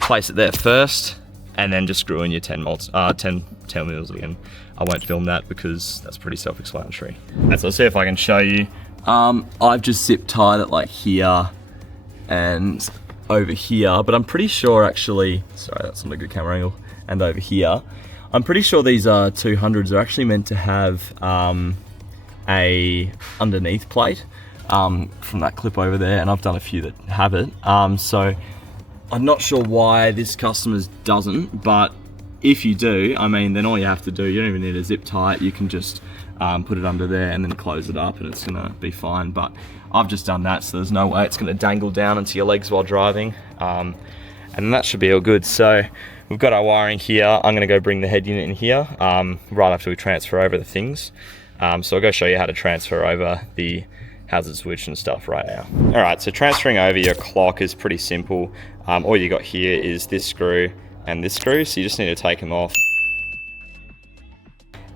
place it there first, and then just screw in your 10 mils again. I won't film that because that's pretty self-explanatory. And so let's see if I can show you. I've just zip tied it like here and over here, but I'm pretty sure actually, sorry, that's not a good camera angle, and over here, I'm pretty sure these 200s are actually meant to have a underneath plate from that clip over there, and I've done a few that have it. So I'm not sure why this customer's doesn't, but if you do, I mean, then all you have to do, you don't even need a zip tie it, you can just put it under there and then close it up and it's gonna be fine. But I've just done that, so there's no way it's gonna dangle down into your legs while driving. And that should be all good. So we've got our wiring here. I'm gonna go bring the head unit in here right after we transfer over the things. So I'll go show you how to transfer over the hazard switch and stuff right now. All right, so transferring over your clock is pretty simple. All you got here is this screw and this screw, so you just need to take them off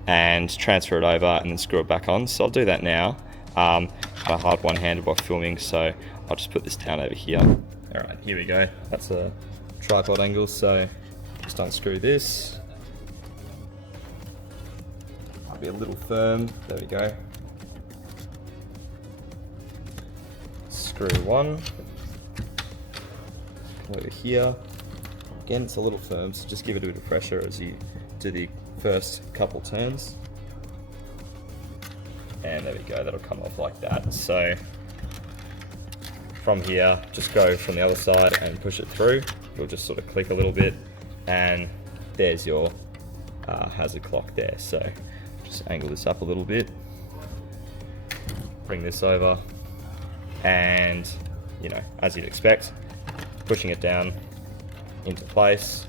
and transfer it over and then screw it back on. So I'll do that now. Kind of hard one-handed while filming, so I'll just put this down over here. All right, here we go. That's a tripod angle, so just unscrew this. Might be a little firm, there we go. Screw one, over here. Again, it's a little firm, so just give it a bit of pressure as you do the first couple turns. And there we go, that'll come off like that. So from here, just go from the other side and push it through. You'll just sort of click a little bit, and there's your hazard clock there. So just angle this up a little bit, bring this over, and you know, as you'd expect, pushing it down into place.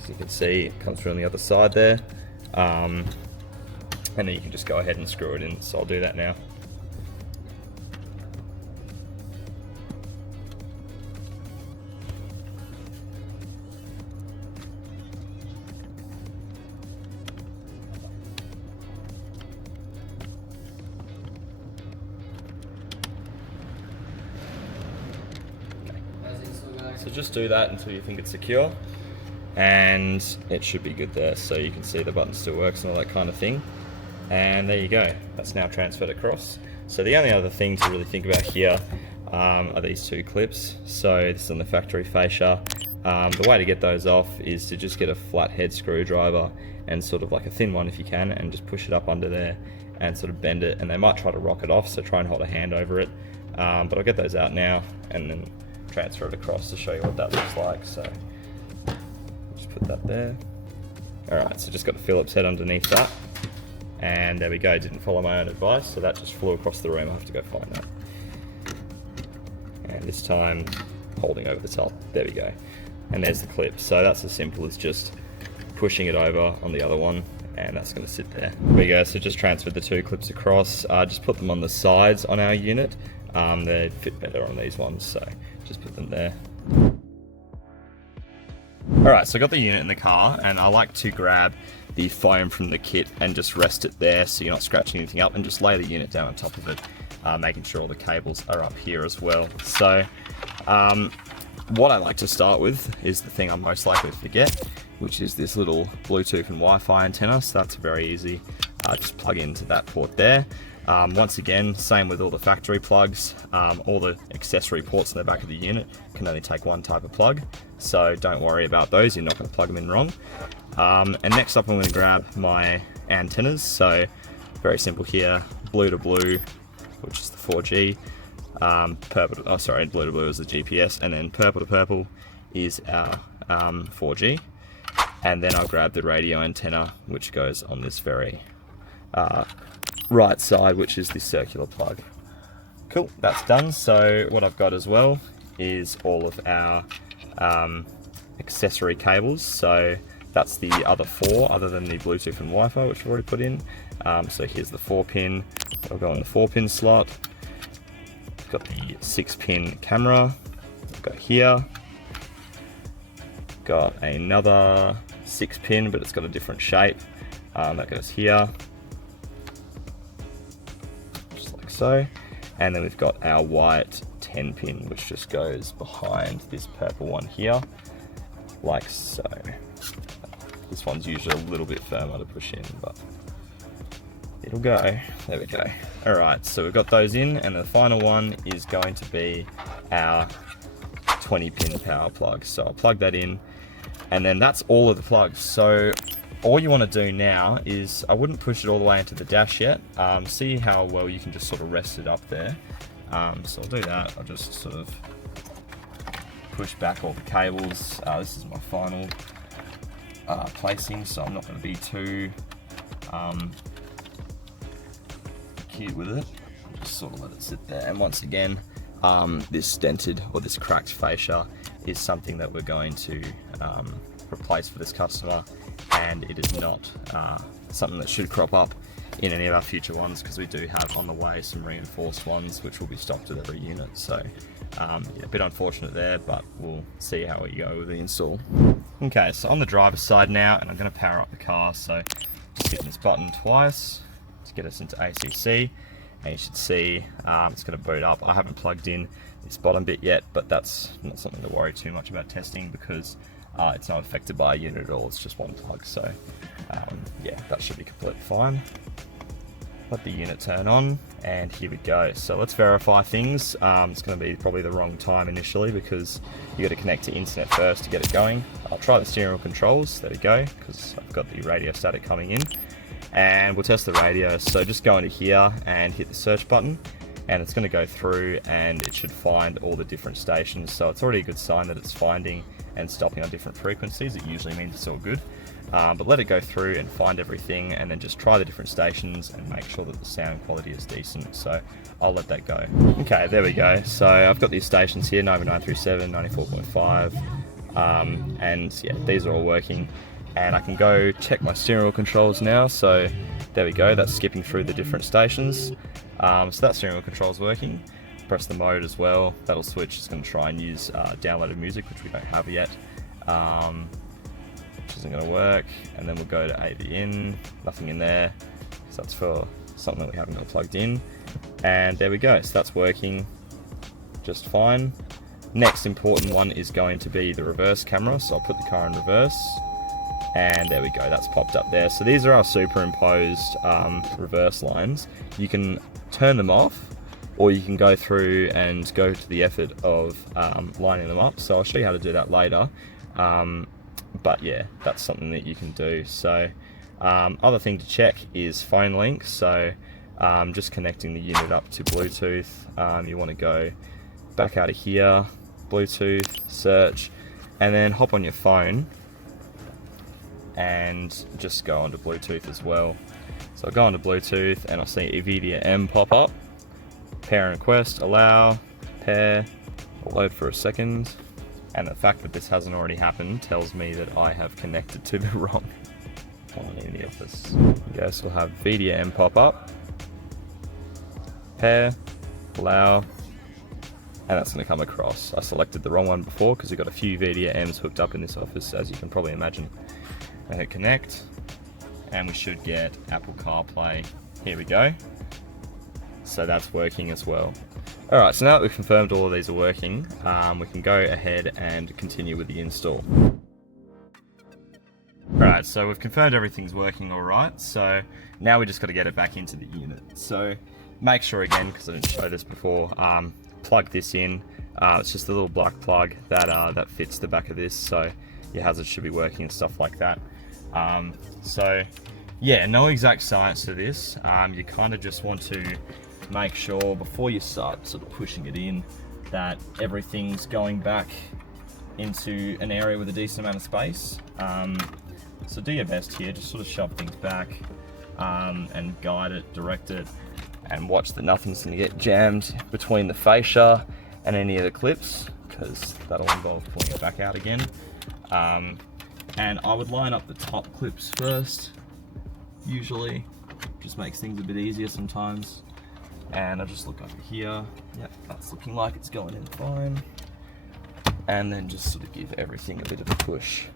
As you can see, it comes through on the other side there. And then you can just go ahead and screw it in. So I'll do that now. So just do that until you think it's secure, and it should be good there. So you can see the button still works and all that kind of thing. And there you go, that's now transferred across. So the only other thing to really think about here are these two clips. So this is on the factory fascia. The way to get those off is to just get a flat head screwdriver and sort of like a thin one if you can, and just push it up under there, and sort of bend it, and they might try to rock it off, so try and hold a hand over it. But I'll get those out now and then transfer it across to show you what that looks like. So just put that there. Alright, so just got the Phillips head underneath that, and there we go. Didn't follow my own advice, so that just flew across the room. I'll have to go find that. And this time holding over the top. There we go. And there's the clip. So that's as simple as just pushing it over on the other one, and that's going to sit there. There we go. So just transferred the two clips across. Just put them on the sides on our unit. They fit better on these ones, so just put them there. Alright, so I got the unit in the car, and I like to grab the foam from the kit and just rest it there so you're not scratching anything up, and just lay the unit down on top of it, making sure all the cables are up here as well. So what I like to start with is the thing I'm most likely to forget, which is this little Bluetooth and Wi-Fi antenna. So that's very easy. Just plug into that port there. Once again, same with all the factory plugs. All the accessory ports in the back of the unit can only take one type of plug, so don't worry about those, you're not going to plug them in wrong. And next up I'm going to grab my antennas. So very simple here, blue to blue, which is the 4G, purple to, oh sorry, blue to blue is the GPS, and then purple to purple is our 4G. And then I'll grab the radio antenna, which goes on this very right side, which is the circular plug. Cool, that's done. So what I've got as well is all of our accessory cables. So that's the other four, other than the Bluetooth and Wi-Fi, which I've already put in. So here's the 4-pin, I'll go in the 4-pin slot. I've got the 6-pin camera, I've got here. Got another 6-pin, but it's got a different shape. That goes here. Just like so. And then we've got our white 10-pin, which just goes behind this purple one here, like so. This one's usually a little bit firmer to push in, but it'll go. There we go. All right, so we've got those in, and the final one is going to be our 20-pin power plug. So I'll plug that in, and then that's all of the plugs. So all you want to do now is, I wouldn't push it all the way into the dash yet. See how well you can just sort of rest it up there. So I'll do that. I'll just sort of push back all the cables. This is my final placing, so I'm not going to be too cute with it. Just sort of let it sit there. And once again, this dented or this cracked fascia is something that we're going to replace for this customer, and it is not something that should crop up in any of our future ones, because we do have on the way some reinforced ones which will be stocked with every unit. So yeah, a bit unfortunate there, but we'll see how we go with the install. Okay, so on the driver's side now, and I'm going to power up the car. So just hitting this button twice to get us into ACC, and you should see it's going to boot up. I haven't plugged in this bottom bit yet, but that's not something to worry too much about testing, because it's not affected by a unit at all. It's just one plug, so yeah, that should be completely fine. Let the unit turn on, and here we go. So let's verify things. It's going to be probably the wrong time initially, because you got to connect to internet first to get it going. I'll try the steering wheel controls. There we go, because I've got the radio static coming in, and we'll test the radio. So just go into here and hit the search button, and it's going to go through, and it should find all the different stations. So it's already a good sign that it's finding and stopping on different frequencies. It usually means it's all good. But let it go through and find everything, and then just try the different stations and make sure that the sound quality is decent. So I'll let that go. Okay, there we go. So I've got these stations here, 99.37, 94.5, and yeah, these are all working. And I can go check my steering wheel controls now. So there we go, that's skipping through the different stations. So that steering wheel control is working. Press the mode as well, that'll switch. It's going to try and use downloaded music, which we don't have yet. Which isn't going to work. And then we'll go to AV in, nothing in there, so that's for something that we haven't got plugged in. And there we go, so that's working just fine. Next important one is going to be the reverse camera, so I'll put the car in reverse, and there we go, that's popped up there. So these are our superimposed reverse lines. You can turn them off, or you can go through and go to the effort of lining them up. So I'll show you how to do that later. But yeah, that's something that you can do. So Other thing to check is phone link. So just connecting the unit up to Bluetooth. You want to go back out of here, Bluetooth, search, and then hop on your phone and just go onto Bluetooth as well. So I'll go onto Bluetooth and I'll see a Vhedia M pop up. Pair and request, allow, pair, I'll load for a second. And the fact that this hasn't already happened tells me that I have connected to the wrong one in the office. Okay, so we'll have Vhedia M pop up, pair, allow, and that's going to come across. I selected the wrong one before because we've got a few Vhedia M's hooked up in this office, as you can probably imagine. I hit connect, and we should get Apple CarPlay. Here we go. So that's working as well. Alright, so now that we've confirmed all of these are working, we can go ahead and continue with the install. Alright, so we've confirmed everything's working alright, so now we just got to get it back into the unit. So make sure again, because I didn't show this before, plug this in. It's just a little black plug that fits the back of this, so your hazards should be working and stuff like that. So yeah, no exact science to this. You kind of just want to make sure before you start sort of pushing it in that everything's going back into an area with a decent amount of space. So do your best here, just sort of shove things back and guide it, direct it, and watch that nothing's going to get jammed between the fascia and any of the clips, because that'll involve pulling it back out again. And I would line up the top clips first, usually. Just makes things a bit easier sometimes. And I'll just look over here. Yep, that's looking like it's going in fine. And then just sort of give everything a bit of a push.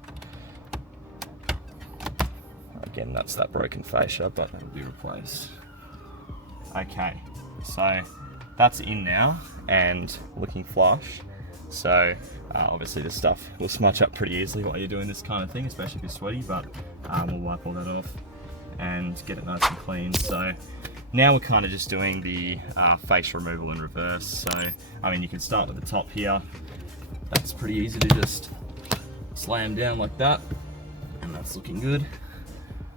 Again, that's that broken fascia, but that'll be replaced. Okay, so that's in now and looking flush. So obviously this stuff will smudge up pretty easily while you're doing this kind of thing, especially if you're sweaty, but we'll wipe all that off and get it nice and clean. So now we're kind of just doing the face removal in reverse. So, I mean, you can start with the top here. That's pretty easy to just slam down like that, and that's looking good.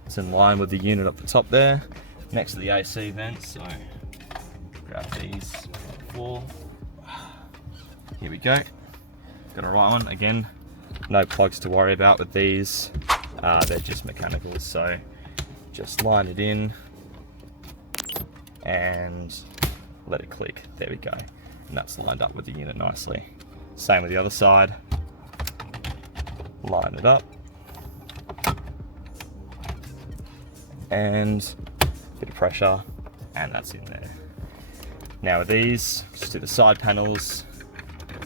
It's in line with the unit up the top there, next to the AC vent. So grab these on the floor. Here we go. Got a right one. Again, no plugs to worry about with these. They're just mechanical, so just line it in and let it click. There we go. And that's lined up with the unit nicely. Same with the other side. Line it up. And a bit of pressure, and that's in there. Now with these, just do the side panels,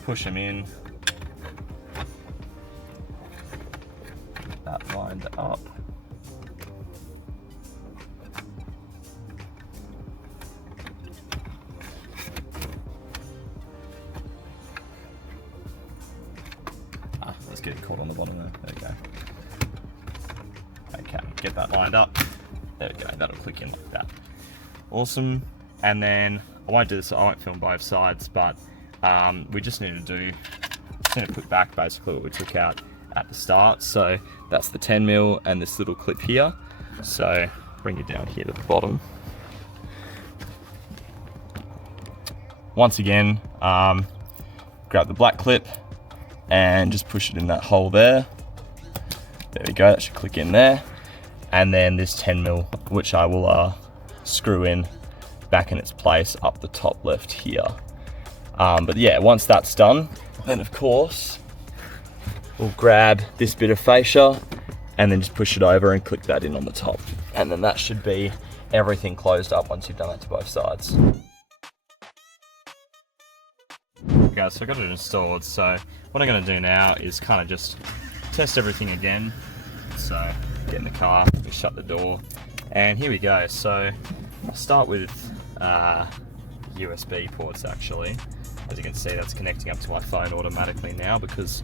push them in. Get that lined up. Let's get it caught on the bottom there. There we go. Okay, get that lined up. There we go, that'll click in like that. Awesome. And then I won't do this, I won't film both sides, but we just need to put back basically what we took out at the start. So that's the 10mm and this little clip here. So bring it down here to the bottom. Once again, grab the black clip and just push it in that hole there. There we go, that should click in there. And then this 10mm, which I will screw in back in its place up the top left here. But yeah, once that's done, then of course, we'll grab this bit of fascia and then just push it over and click that in on the top. And then that should be everything closed up once you've done that to both sides. Okay, so I got it installed. So what I'm gonna do now is kind of just test everything again. So get in the car, we shut the door, and here we go. So I'll start with USB ports actually. As you can see, that's connecting up to my phone automatically now because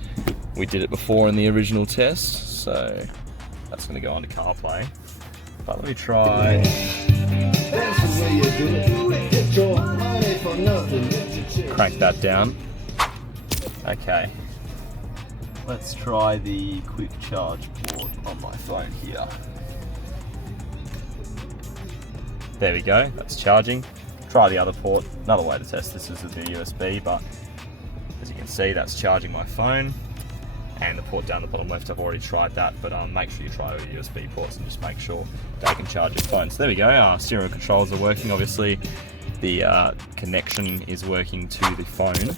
we did it before in the original test. So that's going to go onto CarPlay. But let me try. Crank that down. Okay. Let's try the quick charge port on my phone here. There we go, that's charging. Try the other port. Another way to test this is with the USB, but as you can see, that's charging my phone. And the port down the bottom left, I've already tried that, but make sure you try the USB ports and just make sure they can charge your phone. So there we go, our steering controls are working. Obviously, the connection is working to the phone.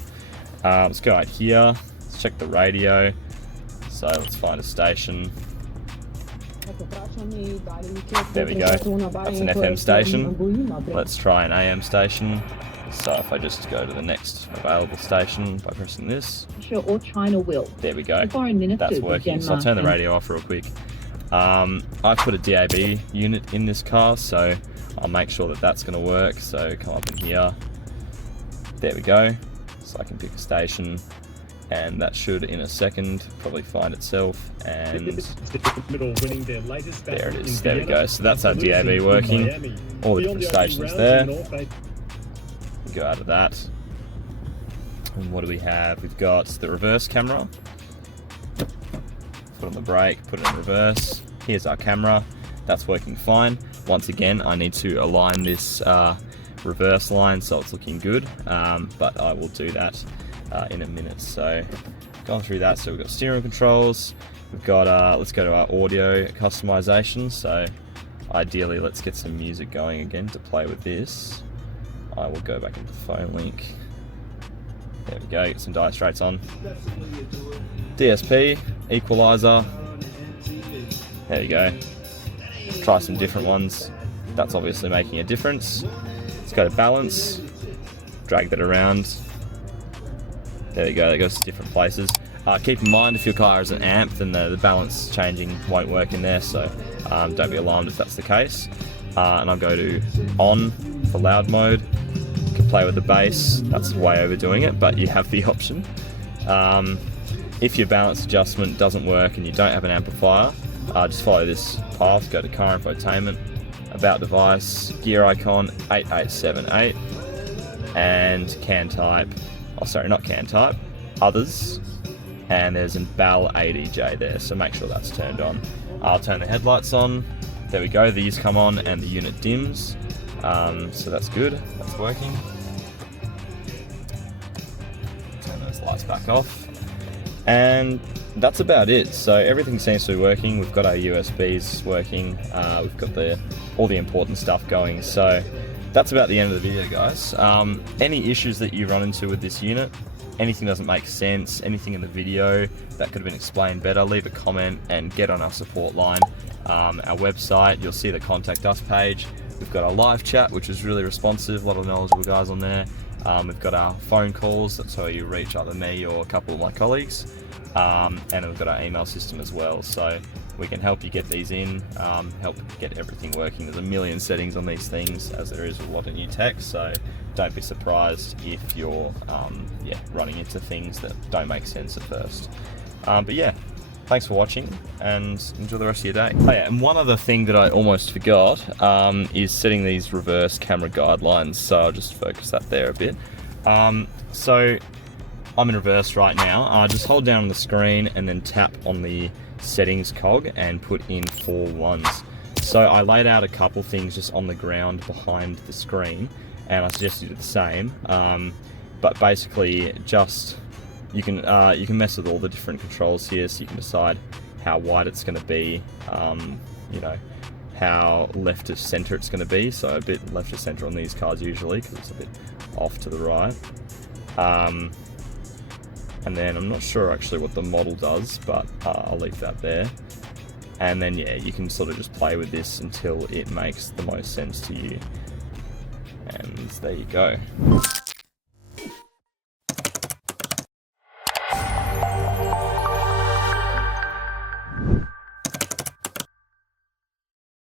Let's go out here, let's check the radio. So let's find a station. There we go, that's an FM station. Let's try an AM station. So if I just go to the next available station by pressing this. Or China will. There we go, that's working. So I'll turn the radio off real quick. I've put a DAB unit in this car, so I'll make sure that that's going to work. So come up in here. There we go. So I can pick a station. And that should, in a second, probably find itself, and there it is, there we go. So that's our DAB working, all the different stations there. We go out of that, and what do we have? We've got the reverse camera. Put on the brake, put it in reverse. Here's our camera, that's working fine. Once again, I need to align this reverse line so it's looking good, but I will do that in a minute. So gone through that, so we've got steering controls, we've got let's go to our audio customization. So ideally let's get some music going again to play with this. I will go back into the phone link. There we go, get some dire straits on. DSP, equalizer. There you go. Try some different ones. That's obviously making a difference. Let's go to balance, drag that around. There we go, that goes to different places. Keep in mind, if your car is an amp, then the balance changing won't work in there, so don't be alarmed if that's the case. And I'll go to on for loud mode. You can play with the bass, that's way overdoing it, but you have the option. If your balance adjustment doesn't work and you don't have an amplifier, just follow this path, go to car infotainment, about device, gear icon 8878, and CAN type. Oh, sorry, not CAN type, others, and there's an BAL ADJ there, so make sure that's turned on. I'll turn the headlights on. There we go, these come on and the unit dims, so that's good, that's working. Turn those lights back off, and that's about it. So everything seems to be working. We've got our USBs working, we've got all the important stuff going, so that's about the end of the video, guys. Any issues that you run into with this unit, anything doesn't make sense, anything in the video that could have been explained better, leave a comment and get on our support line. Our website, you'll see the contact us page. We've got our live chat, which is really responsive, a lot of knowledgeable guys on there. We've got our phone calls, that's how you reach either me or a couple of my colleagues. And we've got our email system as well, so we can help you get these in, help get everything working. There's a million settings on these things, as there is with a lot of new tech, so don't be surprised if you're running into things that don't make sense at first. But yeah, thanks for watching and enjoy the rest of your day. Oh yeah, and one other thing that I almost forgot is setting these reverse camera guidelines, so I'll just focus that there a bit. So I'm in reverse right now. Just hold down on the screen and then tap on the settings cog and put in 4 ones. So I laid out a couple things just on the ground behind the screen, and I suggest you do the same. But basically, just you can mess with all the different controls here, so you can decide how wide it's going to be, you know, how left to center it's going to be. So a bit left to center on these cars usually, because it's a bit off to the right. And then I'm not sure actually what the model does, but I'll leave that there. And then yeah, you can sort of just play with this until it makes the most sense to you. And there you go.